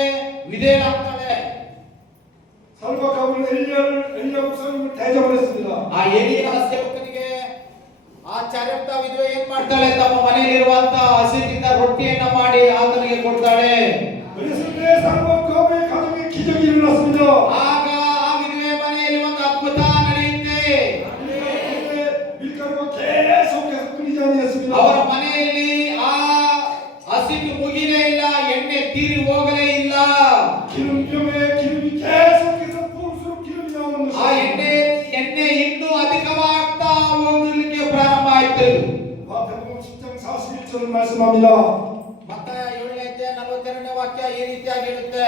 ವಿಧೇಯರಾಗ್ತಾಳೆ. 사르밧가고는 엘리야 목사님을 대접을 했습니다. ಆ ಎಲಿಯ ಸೇವಕನಿಗೆ ಆ ಚಾರಪ್ತ ವಿಧವೆ ಏನ್ ಮಾಡ್ತಾಳೆ? ತಮ್ಮ ಮನೆಯಲ್ಲಿರುವಂತ ಹಸಿರಿನಿಂದ ರೊಟ್ಟಿಯನ್ನ ಮಾಡಿ ಆತನಿಗೆ ಕೊಡ್ತಾಳೆ. 그래서 내 사르밧가고의 가정에 기적이 일어났습니다. ಆಗ ಆ ವಿಧವೆ ಮನೆಯಲ್ಲಿ ಒಂದು ಅದ್ಭುತ ನಡೆಯುತ್ತೆ. 밀가루가 계속해서 끊이지 아니했습니다. ಅವರ ಮನೆಯಲ್ಲಿ ಆ ಹಸಿಟ್ಟು ಮುಗಿಲೇ ಇಲ್ಲ, ಎಣ್ಣೆ ತೀರಿ ಹೋಗಲೇ ಇಲ್ಲ. 기름병에 기름이 계속해서 부을수록 기름이 나오는 ಆ 것입니다. ಎಣ್ಣೆ ಇನ್ನೂ ಅಧಿಕವಾಗ್ತಾ ಹೋಗಲಿಕ್ಕೆ ಪ್ರಾರಂಭ ಆಯಿತು. 마태복음 10장 41절을 말씀합니다. ಮತ್ತಾಯ 7ನೇ ಅಧ್ಯಾಯ 42ನೇ ವಾಕ್ಯ ಈ ರೀತಿಯಾಗಿ ಹೇಳುತ್ತೆ,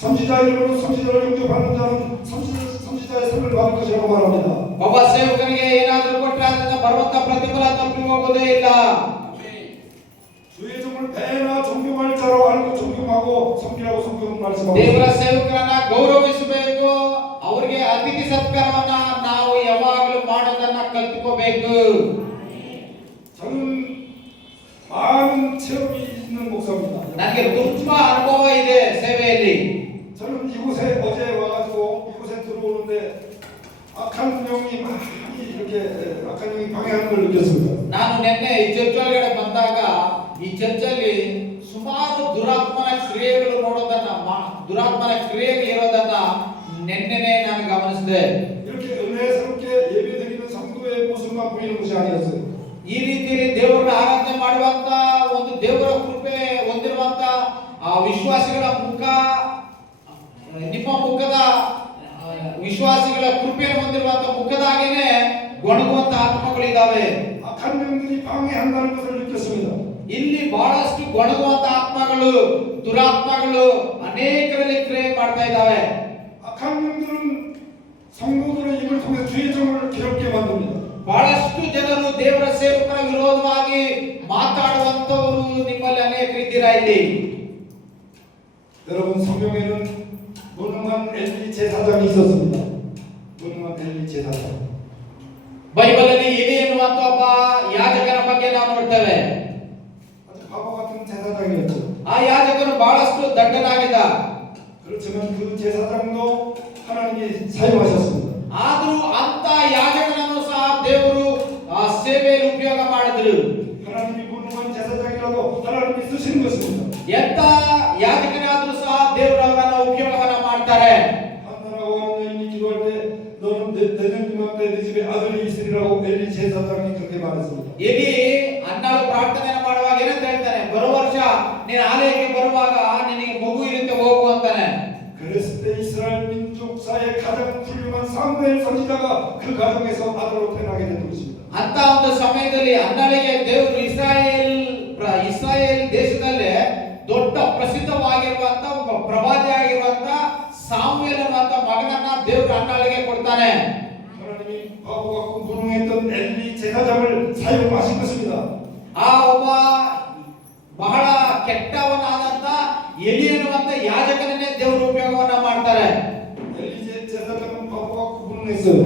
선지자 이름으로 선지자를 영접하는 자는 선지자의 상을 받을 것이라고 말합니다. ಒಬ್ಬ ಸೇವಕನಿಗೆ ಏನಾದರೂ ಕೊಟ್ಟರೆ ಅದರಿಂದ ಬರುವಂತ ಪ್ರತಿಫಲ ತಪ್ಪಿ ಹೋಗೋದೇ ಇಲ್ಲ. 주의 종을 배나 존경할 자로 알고 존경하고 섬기라고 성경은 말씀합니다. ದೇವರ ಸೇವಕರನ್ನ ಗೌರವಿಸಬೇಕು, ಅವರಿಗೆ ಅತಿಥಿ ಸತ್ಕಾರವನ್ನ ನಾವು ಯಾವಾಗಲೂ ಮಾಡೋದನ್ನ ಕಲಿತುಕೋಬೇಕು. 저는 많은 체험이 있는 목사입니다. ನನಗೆ ತುಂಬಾ ಅನುಭವ ಇದೆ ಸೇವೆಯಲ್ಲಿ. 저는 이곳에 어제 와가지고 이곳에 들어오는데 악한 영이 많이 이렇게 악한 영이 방해하는 걸 느꼈습니다. ನಾನು ನಿನ್ನೆ ಈ ಚರ್ಚ್ ಒಳಗಡೆ ಬಂದಾಗ ಈ ಚರ್ಚಲ್ಲಿ ಸುಮಾರು ದುರಾತ್ಮನ ಕ್ರಿಯೆಗಳು ದುರಾತ್ಮನ ಕ್ರಿಯೆಗಳು ಇರೋದನ್ನ ನಿನ್ನೆನೇ ನಾನು ಗಮನಿಸಿದೆ. 이렇게 은혜스럽게 예배드리는 성도의 모습만 보이는 것이 아니었어요. ಈ ರೀತಿಯಲ್ಲಿ ದೇವರನ್ನ ಆರಾಧನೆ ಮಾಡುವಂತ ಒಂದು ದೇವರ ಕೃಪೆ ಹೊಂದಿರುವಂತ ವಿಶ್ವಾಸಿಗಳ ಮುಖ, ನಿಮ್ಮ ಮುಖದ ವಿಶ್ವಾಸಿಗಳ ಕೃಪೆಯನ್ನು ಹೊಂದಿರುವಂತ ಮುಖದಾಗೇನೆ ಗೊಣಗುವಂತ ಆತ್ಮಗಳಿದ್ದಾವೆ. 악한 영들이 방해한다는 것을 느꼈습니다. ಇಲ್ಲಿ ಬಹಳಷ್ಟು ಗೊಣಗುವಂತ ಆತ್ಮಗಳು, ದುರಾತ್ಮಗಳು ಅನೇಕರಲ್ಲಿ ಕ್ರಿಯೆ ಮಾಡ್ತಾ ಇದ್ದಾವೆ. 악한 영들은 성도들의 입을 통해 주의 종을 괴롭게 만듭니다. ಬಹಳಷ್ಟು ಜನರು ದೇವರ ಸೇವಕರ ವಿರೋಧವಾಗಿ ಮಾತಾಡುವಂತವರು ನಿಮ್ಮಲ್ಲಿ ಅನೇಕರಿದ್ದೀರಾ. ಇಲ್ಲಿ 여러분 성경에는 무능한 엘리 제사장이 있었습니다. 무능한 엘리 제사장. ಬೈಬಲಲ್ಲಿ ಎಲಿ ಎನ್ನುವಂತ ಒಬ್ಬ ಯಾಜಕನ ಬಗ್ಗೆ ನಾವು ನೋಡ್ತೇವೆ. 아주 바보 같은 제사장이었죠. ಆ ಯಾಜಕನು ಬಹಳಷ್ಟು ದಡ್ಡನಾಗಿದ್ದ. 그렇지만 그 제사장도 하나님이 사용하셨습니다. ಆದರೂ ಅಂತ ಯಾಜಕನನ್ನು ಸಹ ದೇವರು ಆ ಸೇವೆಯಲ್ಲಿ ಉಪಯೋಗ ಮಾಡಿದ್ರು. 하나님이 무능한 제사장이라도 하나님이 쓰시는 것입니다. ಎಂತ ಯಾಜಕನಾದ್ರೂ ಸಹ ದೇವರು ಅವರನ್ನ ಉಪಯೋಗವನ್ನ ಮಾಡ್ತಾರೆ. 한나라고 하는 여인이 기도할 때 너는 내년쯤에 내 집에 아들이 있으리라고 엘리 제사장이 그렇게 말했습니다. ಎಲಿ ಅನ್ನಾಳು ಪ್ರಾರ್ಥನೆಯನ್ನು ಮಾಡುವಾಗ ಏನಂತ ಹೇಳ್ತಾನೆ, ಬರುವ ವರ್ಷ ನೀನು ಆಲಯಕ್ಕೆ ಬರುವಾಗ ನಿನಗೆ ಮಗು ಇರುತ್ತೆ ಹೋಗು ಅಂತಾನೆ. 그랬을 때 이스라엘 민족사의 가장 훌륭한 사무엘 선지자가 그 가정에서 아들로 태어나게 된 것입니다. ಅಂತ ಒಂದು ಸಮಯದಲ್ಲಿ ಅನ್ನಾಳಿಗೆ ದೇವರು ಇಸ್ರಾಯೇಲ್ ದೇಶದಲ್ಲೇ ದೊಡ್ಡ ಪ್ರಸಿದ್ಧವಾಗಿರುವಂತ ಒಬ್ಬ ಪ್ರವಾದಿ ಆಗಿರುವಂತ ಸಾಮುವೇಲ್ ಅನ್ನುವಂತ ಮಗನನ್ನ ದೇವರು ಅನ್ನಾಳಿಗೆ ಕೊಡ್ತಾನೆ. 하나님이 바보 같고 무능했던 엘리 제사장을 사용하신 것입니다. ಆ ಒಬ್ಬ ಬಹಳ ಕೆಟ್ಟವನಾದಂತ ಎಲಿ ಅನ್ನುವಂತ ಯಾಜಕನನ್ನೇ ದೇವರು ಉಪಯೋಗವನ್ನ ಮಾಡ್ತಾರೆ. 엘리 제사장은 바보 같고 무능했어요.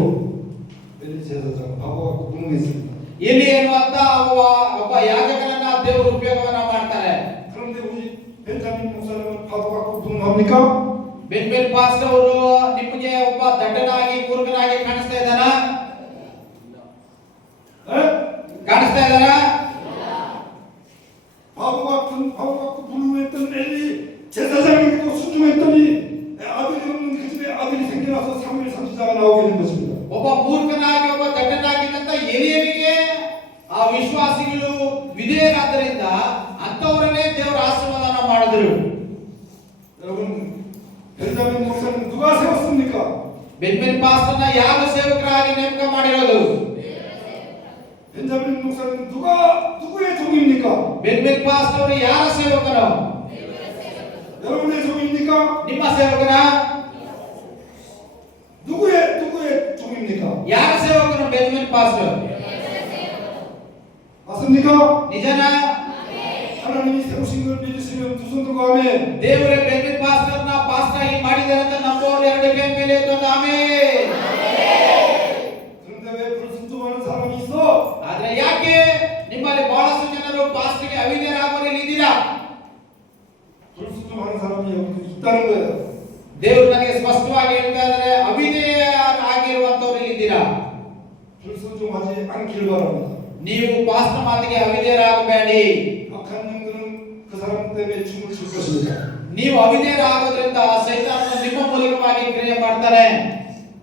엘리 제사장 바보 같고 무능했습니다. ಎಲಿ ಅನ್ನುವಂತ ಒಬ್ಬ ಯಾಜಕನನ್ನ ದೇವರು ಉಪಯೋಗವನ್ನ ಮಾಡ್ತಾರೆ. 그런데 우리 벤자민 목사님은 바보 같고 무능합니까? ಬೆನ್ಬೆಲ್ ಪಾಸ್ಟರ್ ಅವರು ನಿಮಗೆ ಒಬ್ಬ ದಡ್ಡನಾಗಿ ಕುರುಗನಾಗಿ ಕಾಣಿಸ್ತಾ ಇದ್ದಾನಾ? ಕಾಣಿಸ್ತಾ ಇದ್ದಾರಾ? 바보 같고 무능했던 엘리 제사장에게도 순종했더니 아들이 없는 그 집에 아들이 생겨나서 사무엘 선지자가 나오게 된 것입니다. ಒಬ್ಬ ಮೂರ್ಖನಾಗಿ ಒಬ್ಬ ದಡ್ಡನಾಗಿದ್ದಂತ ಎಲಿಯನಿಗೆ ಆ ವಿಶ್ವಾಸಿಗಳು ವಿಧೇಯರಾದ್ದರಿಂದ ಅಂತವರನ್ನೇ ದೇವರ ಆಶೀರ್ವಾದನ ಮಾಡಿದ್ರು. 여러분 벤자민 목사님 누가 세웠습니까? ಬೆನ್ಬೆಲ್ ಪಾಸ್ಟರ್ನ ಯಾವ ಸೇವಕರಾಗಿ ನೇಮಕ ಮಾಡಿರೋದು? 벤자민 목사님 누구의 종입니까? ಬೆನ್ಬೆಲ್ ಪಾಸ್ಟರ್ ಅವರು ಯಾರ ಸೇವಕರು? 여러분의 종입니까? ನಿಮ್ಮ ಸೇವಕರ? 누구의 종입니까? ಯಾರ ಸೇವಕರು ಬೆನ್ಬೆಲ್ ಪಾಸ್ಟರ್? 맞습니까? ನಿಜನಾ? 하나님이 세우신 걸 믿으시면 두 손 들고 아멘. ದೇವರೇ ಬೆನ್ಬೆಲ್ ಪಾಸ್ಟರ್ನ ಪಾಸ್ಟರ್ ಆಗಿ ಮಾಡಿದ್ದಾರೆ ಅಂತ ನಂಬೋರು ಎರಡು ಕೈ ಮೇಲೆ ಎತ್ತುವಂತ ಆಮೆನ್. 그런데 왜 불순종하는 사람이 있어? ಆದ್ರೆ ಯಾಕೆ ನಿಮ್ಮಲ್ಲಿ ಬಹಳಷ್ಟು ಜನರು ಪಾಸ್ಟರ್ಗೆ ಅವಿಧೇಯರಾಗೋರು ಇದ್ದೀರಾ? 불순종하는 사람이 여기 있다는 거예요. ದೇವರು ನನಗೆ ಸ್ಪಷ್ಟವಾಗಿ ಹೇಳ್ತಾ ಇದ್ದಾರೆ, ಅವಿಧೇಯರಾಗಿರುವಂತವರು ಇದ್ದೀರಾ. 불순종하지 않길 바랍니다. ನೀವು ಪಾಸ್ಟರ್ ಮಾತಿಗೆ ಅವಿಧೇಯರಾಗಬೇಡಿ. 악한 영들은 그 사람 때문에 춤을 출 것입니다. ನೀವು ಅವಿಧೇಯರಾಗೋದ್ರಿಂದ ಸೈತಾನನು ನಿಮ್ಮ ಮೂಲಕವಾಗಿ ಕ್ರಿಯೆ ಮಾಡ್ತಾನೆ.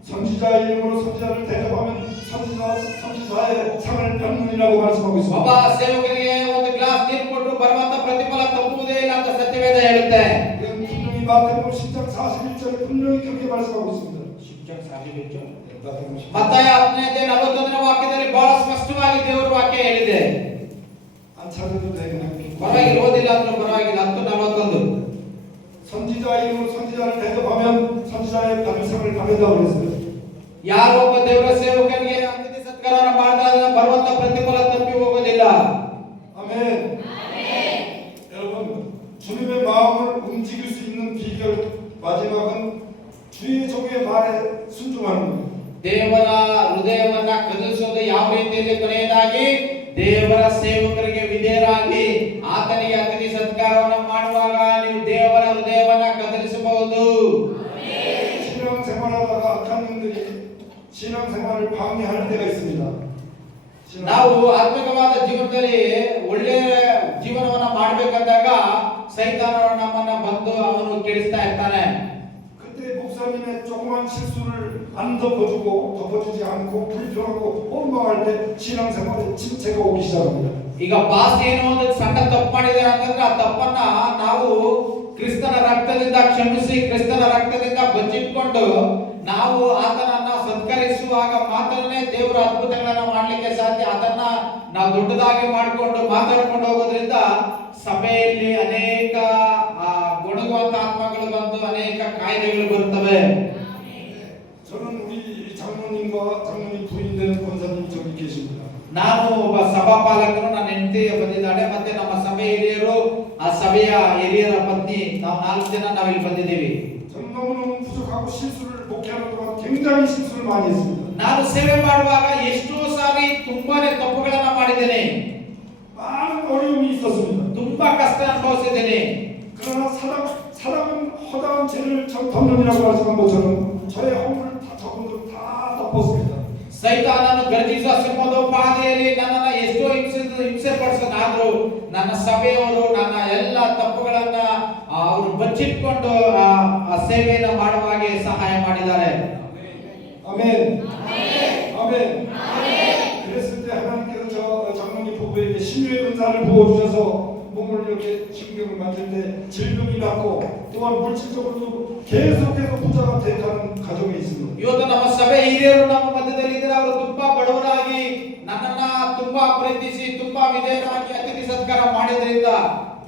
선지자 이름으로 선지자를 대접하면 선지자의 상을 뺏는이라고 말씀하고 ಒಬ್ಬ 있습니다. ಸೇವಕನಿಗೆ ಒಂದು ಗ್ಲಾಸ್ ನೀರು ಕೊಟ್ಟು ಬರುವಂತ ಪ್ರತಿಫಲ ತಪ್ಪುವುದೇ ಇಲ್ಲ ಅಂತ ಸತ್ಯವೇದ ಹೇಳುತ್ತೆ. 이건 분명히 마태복음 10장 41절에 분명히 그렇게 말씀하고 있습니다. ಮತ್ತಾಯ 15ನೇ ವಾಕ್ಯದಲ್ಲಿ ಬಹಳ ಸ್ಪಷ್ಟವಾಗಿ ದೇವರ ವಾಕ್ಯ ಹೇಳಿದೆ. 안 찾아도 돼 그냥. ಪರವಾಗಿಲ್ಲ, ಓದಿಲ್ಲ ಅಂದ್ರೂ ಪರವಾಗಿಲ್ಲ. 10:41 선지자 이름으로 선지자를 대접하면 선지자의 받을 상을 받는다고 그랬어요. ಯಾರು ಒಬ್ಬ ದೇವರ ಸೇವಕನಿಗೆ ಅತಿಥಿ ಸತ್ಕಾರವನ್ನು ಮಾಡಿದಾಗ ಬರುವಂತ ಪ್ರತಿಫಲ ತಪ್ಪಿ ಹೋಗೋದಿಲ್ಲ. 아멘. 여러분 주님의 마음을 움직일 수 있는 비결 마지막은 주의 종의 말에 순종하는 겁니다. ದೇವರ ಹೃದಯವನ್ನ ಕದಲಿಸೋದು ಯಾವ ರೀತಿಯಲ್ಲಿ? ಕೊನೆಯದಾಗಿ ದೇವರ ಸೇವಕರಿಗೆ ವಿಧೇಯರಾಗಿ ಆತನಿಗೆ ಅತಿಥಿ ಸತ್ಕಾರವನ್ನು ಮಾಡುವಾಗ ನೀವು ದೇವರ ಹೃದಯವನ್ನ ಕದಲಿಸಬಹುದು. 신앙생활하다가 악한 영들이 신앙생활을 방해할 때가 있습니다. ನಾವು ಆತ್ಮಿಕವಾದ ಜೀವನದಲ್ಲಿ ಒಳ್ಳೆಯ ಜೀವನವನ್ನ ಮಾಡಬೇಕಂದಾಗ ಸೈತಾನನು ನಮ್ಮನ್ನ ಬಂದು ಅವನು ಕೆಡಿಸ್ತಾ ಇರ್ತಾನೆ. 그때 목사님의 조그만 실수를 안 덮어주지 않고 불평하고 원망할 때 신앙생활에 침체가 오기 시작합니다. ಈಗ ಪಾಸ್ಟ್ ಏನೋ ಒಂದು ಸಣ್ಣ ತಪ್ಪು ಮಾಡಿದ್ದಾರೆ ಅಂತಂದ್ರೆ ಆ ತಪ್ಪನ್ನ ನಾವು ಕ್ರಿಸ್ತನ ರಕ್ತದಿಂದ ಕ್ಷಮಿಸಿ ಕ್ರಿಸ್ತನ ರಕ್ತದಿಂದ ಬಚ್ಚಿಟ್ಕೊಂಡು ನಾವು ಆತನನ್ನ ಸತ್ಕರಿಸುವಾಗ ಮಾತ್ರನೇ ದೇವರ ಅದ್ಭುತಗಳನ್ನ ಮಾಡಲಿಕ್ಕೆ ಸಾಧ್ಯ. ಅದನ್ನ ನಾವು ದೊಡ್ಡದಾಗಿ ಮಾಡಿಕೊಂಡು ಮಾತಾಡ್ಕೊಂಡು ಹೋಗೋದ್ರಿಂದ ಸಭೆಯಲ್ಲಿ ಅನೇಕ ಗುಣಗುವಂತ ಆತ್ಮಗಳು ಬಂದು ಅನೇಕ ಕಾಯಿಲೆಗಳು ಬರುತ್ತವೆ. 저는 우리 장로님과 장로님 부인 되는 권사님 저기 계십니다. ನಾನು ಒಬ್ಬ ಸಭಾಪಾಲಕರು, ನನ್ನ ಹೆಂಡತಿ ಬಂದಿದ್ದಾಳೆ, ಮತ್ತೆ ನಮ್ಮ ಸಭೆ ಹಿರಿಯರು, ಆ ಸಭೆಯ ಹಿರಿಯರ ಪತ್ನಿ, ನಾವು 4 ಜನ ನಾವಿಲ್ಲಿ ಬಂದಿದ್ದೀವಿ. 저는 너무너무 부족하고 실수를 목회하는 동안 굉장히 실수를 많이 했습니다. ನಾನು ಸೇವೆ ಮಾಡುವಾಗ ಎಷ್ಟೋ ಸಾರಿ ತುಂಬಾನೇ ತಪ್ಪುಗಳನ್ನ ಮಾಡಿದ್ದೇನೆ. 많은 어려움이 있었습니다. ತುಂಬಾ ಕಷ್ಟ ಅನುಭವಿಸಿದ್ದೇನೆ. 그러나 사람은 허다한 죄를 덮는이라고 말씀한 것처럼 저의 허물을 다 저분들 다 덮었습니다. ಸೈತಾನನು ಗರ್ಜಿಸುವ ಸಿಂಹದೋಪಾದಿಯಲ್ಲಿ ನನ್ನನ್ನು ಎಷ್ಟೋ ಹಿಂಸೆ ಪಡಿಸೋದಾದ್ರೂ ನನ್ನ ಸಭೆಯವರು ನನ್ನ ಎಲ್ಲ ತಪ್ಪುಗಳನ್ನ ಅವರು ಬಚ್ಚಿಟ್ಕೊಂಡು ಆ ಸೇವೆಯನ್ನು ಮಾಡುವ ಹಾಗೆ ಸಹಾಯ ಮಾಡಿದ್ದಾರೆ. 아멘. 아멘. 그랬을 때 하나님께서 장로님 부부에게 신유의 은사를 부어주셔서 몸을 이렇게 신경을 만질 때 질병이 낫고 또한 물질적으로도 계속해서 부자가 돼가는 가정이 있습니다. ಇವತ್ತು ನಮ್ಮ ಸಭೆ ಹಿರಿಯರು ನಮ್ಮ ಮಧ್ಯದಲ್ಲಿ ಇದ್ದಾರೆ. ಅವರು ತುಂಬಾ ಬಡವರಾಗಿ ನನ್ನನ್ನ ತುಂಬಾ ಪ್ರೀತಿಸಿ ತುಂಬಾ ವಿಧೇಯರಾಗಿ ಅತಿಥಿ ಸತ್ಕಾರ ಮಾಡಿದ್ರಿಂದ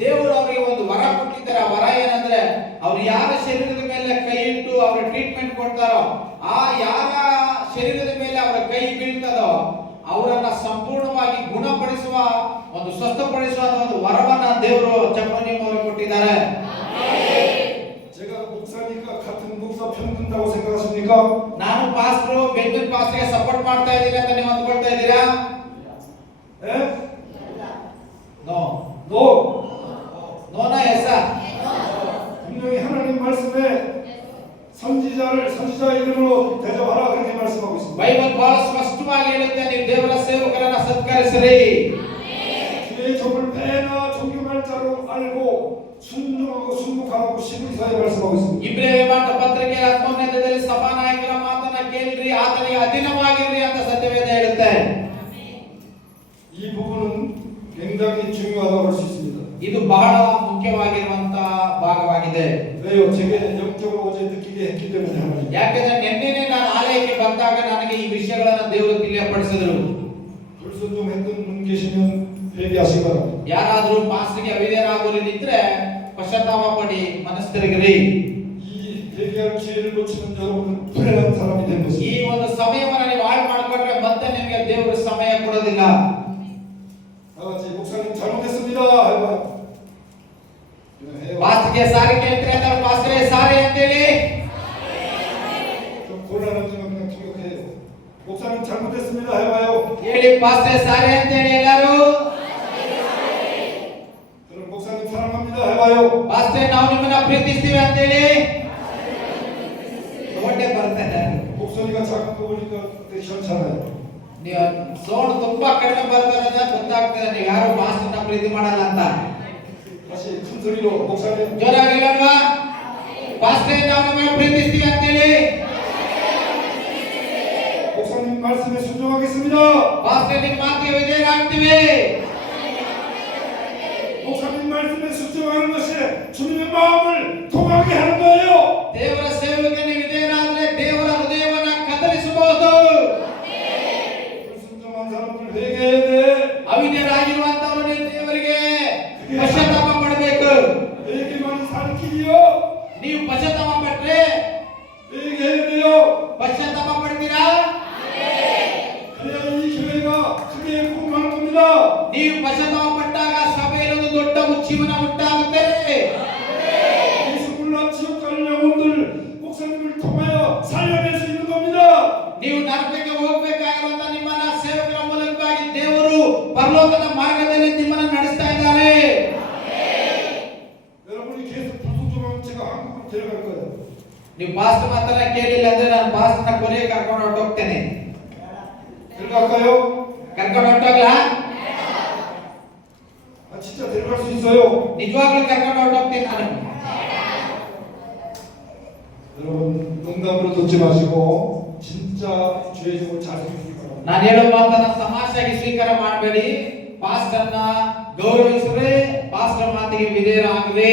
ದೇವರು ಅವರಿಗೆ ಒಂದು ವರ ಕೊಟ್ಟಿದ್ದಾರೆ. ಆ ವರ ಏನಂದ್ರೆ ಅವ್ರು ಯಾರ ಶರೀರದ ಮೇಲೆ ಕೈ ಇಟ್ಟು ಅವ್ರ ಟ್ರೀಟ್ಮೆಂಟ್ ಕೊಡ್ತಾರೋ ಆ ಯಾರ ಶರೀರದ ಮೇಲೆ ಅವರ ಕೈ ಬೀಳ್ತದೋ ಅವರನ್ನ ಸಂಪೂರ್ಣವಾಗಿ ಗುಣಪಡಿಸುವ ಒಂದು ಸ್ವಸ್ಥಪಡಿಸುವ ಒಂದು ವರವನ್ನ ದೇವರು ಚಪ್ಪನಿಮ್ ಅವರಿಗೆ ಕೊಟ್ಟಿದ್ದಾರೆ. 제가 목사니까 같은 목사 편든다고 생각하십니까? ನಾನು ಪಾಸ್ಟರ್ ಬೆಂಗಳೂರು ಪಾಸ್ಟರ್ಗೆ ಸಪೋರ್ಟ್ ಮಾಡ್ತಾ ಇದ್ದೀನಿ ಅಂತ ನೀವು ಅಂದ್ಕೊಳ್ತಾ ಇದ್ದೀರಾ? 예? ನೋ 너 ನೋನಾ ಎಸ್ 분명히 하나님 말씀에 선지자 이름으로 대접하라 그렇게 말씀하고 있습니다. ಬೈಬಲ್ ಬಹಳ ಸ್ಪಷ್ಟವಾಗಿ ಹೇಳುತ್ತೆ, ನೀವು ದೇವರ ಸೇವಕರನ್ನ ಸತ್ಕರಿಸಿರಿ. 주의 종을 배나 존경할 자로 알고 순종하고 순묵하라고 시브리서에 말씀하고 있습니다. ಇಬ್ರಿಯ ಪತ್ರಿಕೆ 11ನೇದಲ್ಲಿ ಸಭಾನಾಯಕರ ಮಾತನ್ನ ಕೇಳಿರಿ, ಆತನಿಗೆ ಅಧೀನವಾಗಿರಿ ಅಂತ ಸತ್ಯವೇದ ಹೇಳುತ್ತೆ. 이 부분은 굉장히 중요하다고 할 수 있습니다. ಇದು ಬಹಳ ಮುಖ್ಯವಾಗಿರುವಂತಹ ಭಾಗವಾಗಿದೆ. 왜요? 제게 영적으로 어제 느끼게 했기 때문에 하나님. ಯಾಕಂದ್ರೆ ನಿನ್ನೆನೇ ನಾನು ಆಲಯಕ್ಕೆ ಬಂದಾಗ ನನಗೆ ಈ ವಿಷಯಗಳನ್ನು ದೇವರು ತಿಳಿಯಪಡಿಸಿದರು. 불순종했던 분 계시면 회개하시기 바랍니다. ಯಾರಾದರೂ ಪಾಸ್ಟರ್ಗೆ ಅವಿಧೇಯರಾಗೋರಿದ್ರೆ ಪಶ್ಚಾತ್ತಾಪ ಪಡಿ, ಮನಸ್ಸಿರಿಗಿರಿ. 이 회개할 기회를 놓치는 여러분은 불행한 사람이 된 ಈ 것입니다. ಒಂದು ಸಮಯವನ್ನು ನೀವು ಹಾಳು ಮಾಡಿಕೊಂಡ್ರೆ ಮತ್ತೆ ನಿಮಗೆ ದೇವರು ಸಮಯ ಕೊಡೋದಿಲ್ಲ. 다같이 목사님 잘못했습니다. 해봐. ಪಾಸ್ಟರ್ಗೆ ಸಾರಿ ಕೇಳ್ತೀರಿ ಅಂತ ಪಾಸ್ಟರ್ಗೆ ಸಾರಿ ಅಂತೇಳಿ 좀 곤란하지만 그냥 통역해요. 목사님 잘못했습니다. 해봐요. ಹೇಳಿ ಪಾಸ್ಟರ್ ಸಾರಿ ಅಂತೇಳಿ ಎಲ್ಲರೂ. 그럼 목사님 사랑합니다. 해봐요. ಪಾಸ್ಟರ್ ನಾವು ನಿಮ್ಮನ್ನ ಪ್ರೀತಿಸ್ತೀವಿ ಅಂತೇಳಿ ನೋಟೆ ಬರ್ತಾರೆ. 목소리가 작은 거 보니까 되게 시원찮아요. ನೀವು ಸೌಂಡ್ ತುಂಬಾ ಕಡಿಮೆ ಬರ್ತಾರೆ ಅಂತ ಗೊತ್ತಾಗ್ತದೆ ನೀವು ಯಾರು ಪಾಸ್ಟರ್ನ ಪ್ರೀತಿ ಮಾಡಲ್ಲ ಅಂತ. 다시 큰 소리로 목사님 ಜೋರಾಗಿ ಹೇಳಲ್ವಾ? ಪಾಸ್ಟರ್ ನಾವು ನಿಮ್ಮನ್ನ ಪ್ರೀತಿಸ್ತೀವಿ ಅಂತೇಳಿ. 목사님 말씀에 순종하겠습니다. ಪಾಸ್ಟರ್ ನಿಮ್ಮ ಮಾತಿಗೆ ವಿಧೇಯರಾಗ್ತೀವಿ. 목사님 말씀에 순종하는 것이 주님의 마음을 통하게 하는 거예요. ದೇವರ ಸೇವೆಗೆ ನೀವು ವಿಧೇಯರಾದರೆ ದೇವರ ಹೃದಯವನ್ನ ಕದಲಿಸಬಹುದು. 불순종한 사람들 회개해야 돼. ಅವಿಧೇಯರಾಗಿರುವಂತವರು ನೀವು ದೇವರಿಗೆ ಪಶ್ಚಾತ್ತಾಪ ಮಾಡಬೇಕು. 회개만 사는 길이요. ನೀವು ಪಶ್ಚಾತ್ತಾಪ ಪಟ್ರೆ 회개해야 돼요. ಪಶ್ಚಾತ್ತಾಪ ಪಡ್ತೀರಾ? 그래야 이 교회가 크게 복음하는 겁니다. ನೀವು ಪಶ್ಚಾತ್ತಾಪ ಪಟ್ಟಾಗ ಸಭೆಯಲ್ಲಿ ಒಂದು ದೊಡ್ಡ ಜೀವನ ಉಂಟಾಗುತ್ತೆ. 예수 몰라 지옥 가는 영혼들 목사님을 통하여 살려낼 수 있는 겁니다. ನೀವು ನರಕಕ್ಕೆ ಹೋಗಬೇಕಾಗಿರುವಂತ ನಿಮ್ಮನ್ನ ಸೇವಕರ ಮೂಲಕವಾಗಿ ದೇವರು ಪರಲೋಕದ ಮಾರ್ಗದಲ್ಲಿ ನಿಮ್ಮನ್ನ ನಡೆಸ್ತಾ ಇದ್ದಾರೆ. 여러분이 계속 불순종하면 제가 한국으로 데려갈 거예요. ನೀವು ಪಾಸ್ಟ್ ಮಾತನ್ನ ಕೇಳಿಲ್ಲ ಅಂದ್ರೆ ನಾನು ಪಾಸ್ಟ್ನ ಕೊನೆಗೆ ಕರ್ಕೊಂಡು ಹೊರಟೋಗ್ತೇನೆ. 데려갈까요? ಕರ್ಕೊಂಡು ಹೊರಟೋಗ್ಲಾ? 진짜 데려갈 수 있어요. ನಿಜವಾಗ್ಲೂ ಕರ್ಕೊಂಡು ಹೊರಟೋಗ್ತೇನೆ ನಾನು. 여러분 농담으로 듣지 마시고 진짜 주의 종을 잘 섬기기 바랍니다. ನಾನು ಹೇಳೋ ಮಾತನ್ನ ತಮಾಷೆಯಾಗಿ ಸ್ವೀಕಾರ ಮಾಡಬೇಡಿ. ಪಾಸ್ಟರ್ನ ಗೌರವಿಸ್ರಿ, ಪಾಸ್ಟರ್ ಮಾತಿಗೆ ವಿಧೇಯರಾಗ್ರಿ.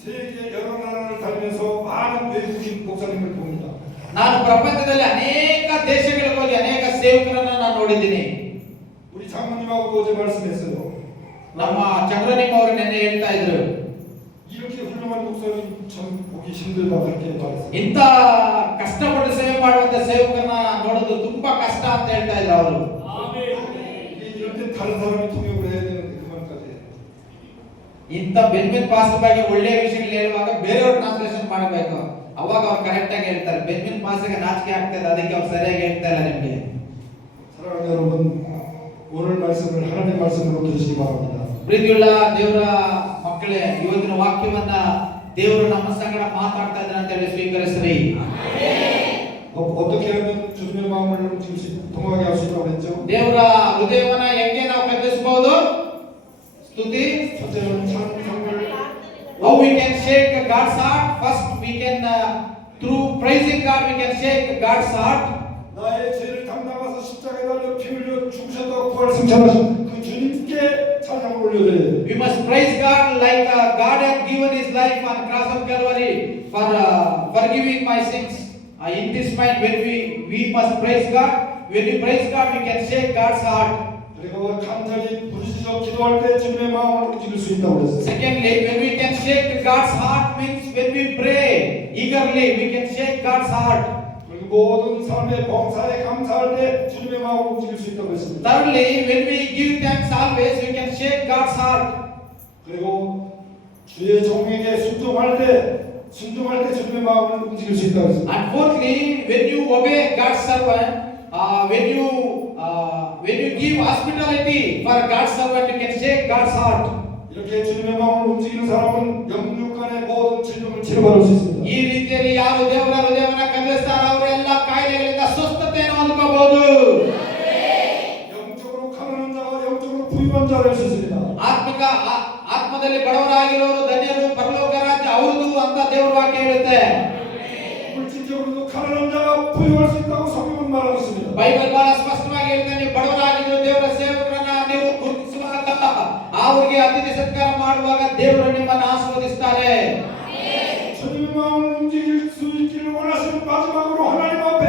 세계 여러 나라를 다니면서 많은 외국인 목사님을 봅니다. ನಾನು ಪ್ರಪಂಚದಲ್ಲಿ ಅನೇಕ ದೇಶಗಳಿಗೆ ಹೋಗಿ ಅನೇಕ ಸೇವಕರನ್ನ ನಾನು ನೋಡಿದ್ದೀನಿ. 우리 장모님하고도 어제 말씀했어요. ನಮ್ಮ ಚಂದ್ರನಿಮ್ ಅವರು ನೆನ್ನೆ ಹೇಳ್ತಾ ಇದ್ರು, 이렇게 훌륭한 목사님 참 보기 힘들다 그렇게 말했어요. ಇಂತ ಕಷ್ಟಪಟ್ಟು ಸೇವೆ ಮಾಡುವಂತ ಸೇವಕರನ್ನ ನೋಡೋದು ತುಂಬಾ ಕಷ್ಟ ಅಂತ ಹೇಳ್ತಾ ಇದ್ರು ಅವರು. 이럴 때 다른 사람이 통역을 해야 되는데 그만까지 해요. ಇಂತ ಬೆನ್ಮಿನ್ ಪಾಸ್ಟರ್ ಬಗ್ಗೆ ಒಳ್ಳೆಯ ವಿಷಯಗಳು ಹೇಳುವಾಗ ಬೇರೆಯವ್ರು ಟ್ರಾನ್ಸ್ಲೇಷನ್ ಮಾಡಬೇಕು. ಅವಾಗ ಅವ್ರು ಕರೆಕ್ಟ್ ಆಗಿ ಹೇಳ್ತಾರೆ. ಬೆನ್ಮಿನ್ ಪಾಸ್ಟರ್ಗೆ ನಾಚಿಕೆ ಆಗ್ತದೆ, ಅದಕ್ಕೆ ಅವ್ರು ಸರಿಯಾಗಿ ಹೇಳ್ತಾ ಇಲ್ಲ ನಿಮಗೆ. 사랑하는 여러분, 오늘 말씀을 하나님 말씀으로 들으시기 바랍니다. ಪ್ರೀತಿಯುಳ್ಳ ದೇವರ ಮಕ್ಕಳೇ, ಇವತ್ತಿನ ವಾಕ್ಯವನ್ನ ದೇವರು ನಮ್ಮ ಸಂಗಡ ಮಾತಾಡ್ತಾ ಇದ್ದಾರೆ ಅಂತ ಹೇಳಿ ಸ್ವೀಕರಿಸ್ರಿ. 어떻게 하면 주님의 마음을 움직일 수 통하게 할 수 있다고 했죠? ದೇವರ ಹೃದಯವನ್ನ ಹೆಂಗೆ ನಾವು ಕದಲಿಸಬಹುದು? ಸ್ತುತಿ. 첫째는 찬송을 How we can shake God's heart? First we can through praising God we can shake God's heart. 나의 죄를 담당하사 십자가에 달려 피 흘려 죽으셨다고 부활 승천하신 그 주님께 찬양을 올려드려야 돼요. We must praise God like God had given His life on the cross of Calvary for forgiving my sins. In this mind, when we must praise God. When we praise God, we can shake God's heart. 그리고 간절히 부르짖어 기도할 때 주님의 마음을 움직일 수 있다고 그랬어요. Secondly, when we can shake God's heart means when we pray eagerly, we can shake God's heart. 그리고 모든 삶의 범사에 감사할 때 주님의 마음을 움직일 수 있다고 했습니다. Thirdly, when we give thanks always, we can shake God's heart. 그리고 주의 종에게 순종할 때 주님의 마음을 움직일 수 있다고 했습니다. And fourthly, when you obey God's servant, when you give hospitality for God's servant, you can shake God's heart. 이렇게 주님의 마음을 움직이는 사람은 영육간의 모든 질병을 치료받을 수 있습니다. ಈ ರೀತಿಯಲ್ಲಿ ಯಾರು ದೇವರ ಹೃದಯವನ್ನ ಕದಲಿಸ್ತಾರೋ ಅವರು ಎಲ್ಲ ಕಾಯಿಲೆಗಳಿಂದ ಸ್ವಸ್ಥತೆಯನ್ನು ಹೊಂದಬಹುದು. 영적으로 가난한 자가 영적으로 부유한 자를 수 있습니다. ಆತ್ಮದಲ್ಲಿ ಬಡವರಾಗಿರೋರು ಧನ್ಯರು, ಪರಲೋಕ ರಾಜ್ಯ ಅವರದು ಅಂತ ದೇವರ ವಾಕ್ಯ ಹೇಳುತ್ತೆ. 물질적으로도 가난한 자가 부유할 수 있다고 성경은 말하고 있습니다. ಬೈಬಲ್ ಬಹಳ ಸ್ಪಷ್ಟವಾಗಿ ಹೇಳುತ್ತೆ, ನೀವು ಬಡವರಾಗಿದ್ರು ದೇವರ ಸೇವಕರನ್ನ ನೀವು ಗುರುತಿಸುವಾಗ ಅವರಿಗೆ ಅತಿಥಿ ಸತ್ಕಾರ ಮಾಡುವಾಗ ದೇವರು ನಿಮ್ಮನ್ನು ಆಶೀರ್ವದಿಸ್ತಾರೆ. 주님의 마음을 움직일 수 있기를 원하시는 마지막으로 하나님 앞에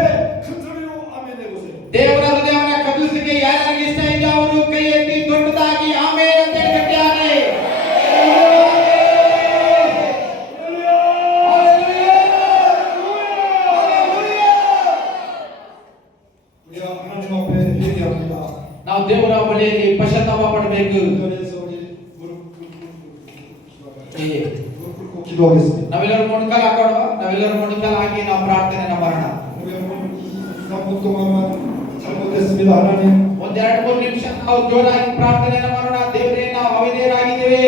큰 소리로 아멘 해보세요. ದೇವರ ಹೃದಯವನ್ನ ಕದಲಿಸಲಿಕ್ಕೆ ಯಾರಿಗೆ ಇಷ್ಟ ಇದೆ ಅವರು ಕೈ ಎತ್ತಿ ದೊಡ್ಡದಾಗಿ ಆಮೆನ್ ಅಂತ ಹೇಳಿ ಗಟ್ಟಿಯಾಗಿ 우리가 하나님 앞에 회개합니다. ನಾವು ದೇವರ ಬಳಿಯಲ್ಲಿ ಪಶ್ಚಾತ್ತಾಪ ಪಡಬೇಕು. 그래서 우리 무릎 꿇고 기도하겠습니다. ನಾವೆಲ್ಲರೂ ಮೊಣಕಾಲು ಹಾಕೋಣ. ನಾವೆಲ್ಲರೂ ಮೊಣಕಾಲು ಹಾಕಿ ನಾವು ಪ್ರಾರ್ಥನೆಯನ್ನು ಮಾಡೋಣ. 우리 3분 동안만 잘못했습니다. 하나님 ಒಂದೆರಡು ಮೂರು ನಿಮಿಷ ನಾವು ಜೋರಾಗಿ ಪ್ರಾರ್ಥನೆಯನ್ನು ಮಾಡೋಣ. ದೇವರೇ, ನಾವು ಅವಿಧೇಯರಾಗಿದ್ದೇವೆ.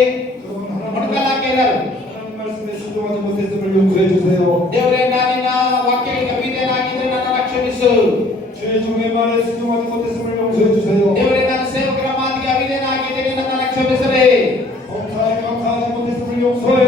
ಮೊಣಕಾಲು ಹಾಕಿ ಎಲ್ಲರೂ. 하나님 말씀에 순종하지 못했음을 용서해 주세요. ದೇವರೇ, ನಾನಿನ್ನ ವಾಕ್ಯಕ್ಕೆ ಅವಿಧೇಯನಾಗಿದ್ದರೆ ನನ್ನನ್ನು ಕ್ಷಮಿಸು. 주의 종의 말에 순종하지 못했음을 용서해 주세요. ದೇವರೇ, ನನ್ನ ಸೇವಕರ ಮಾತಿಗೆ ಅವಿಧೇಯನಾಗಿದ್ದೇನೆ, ನನ್ನನ್ನು ಕ್ಷಮಿಸಲೇ. 범사에 감사하지 못했음을 용서해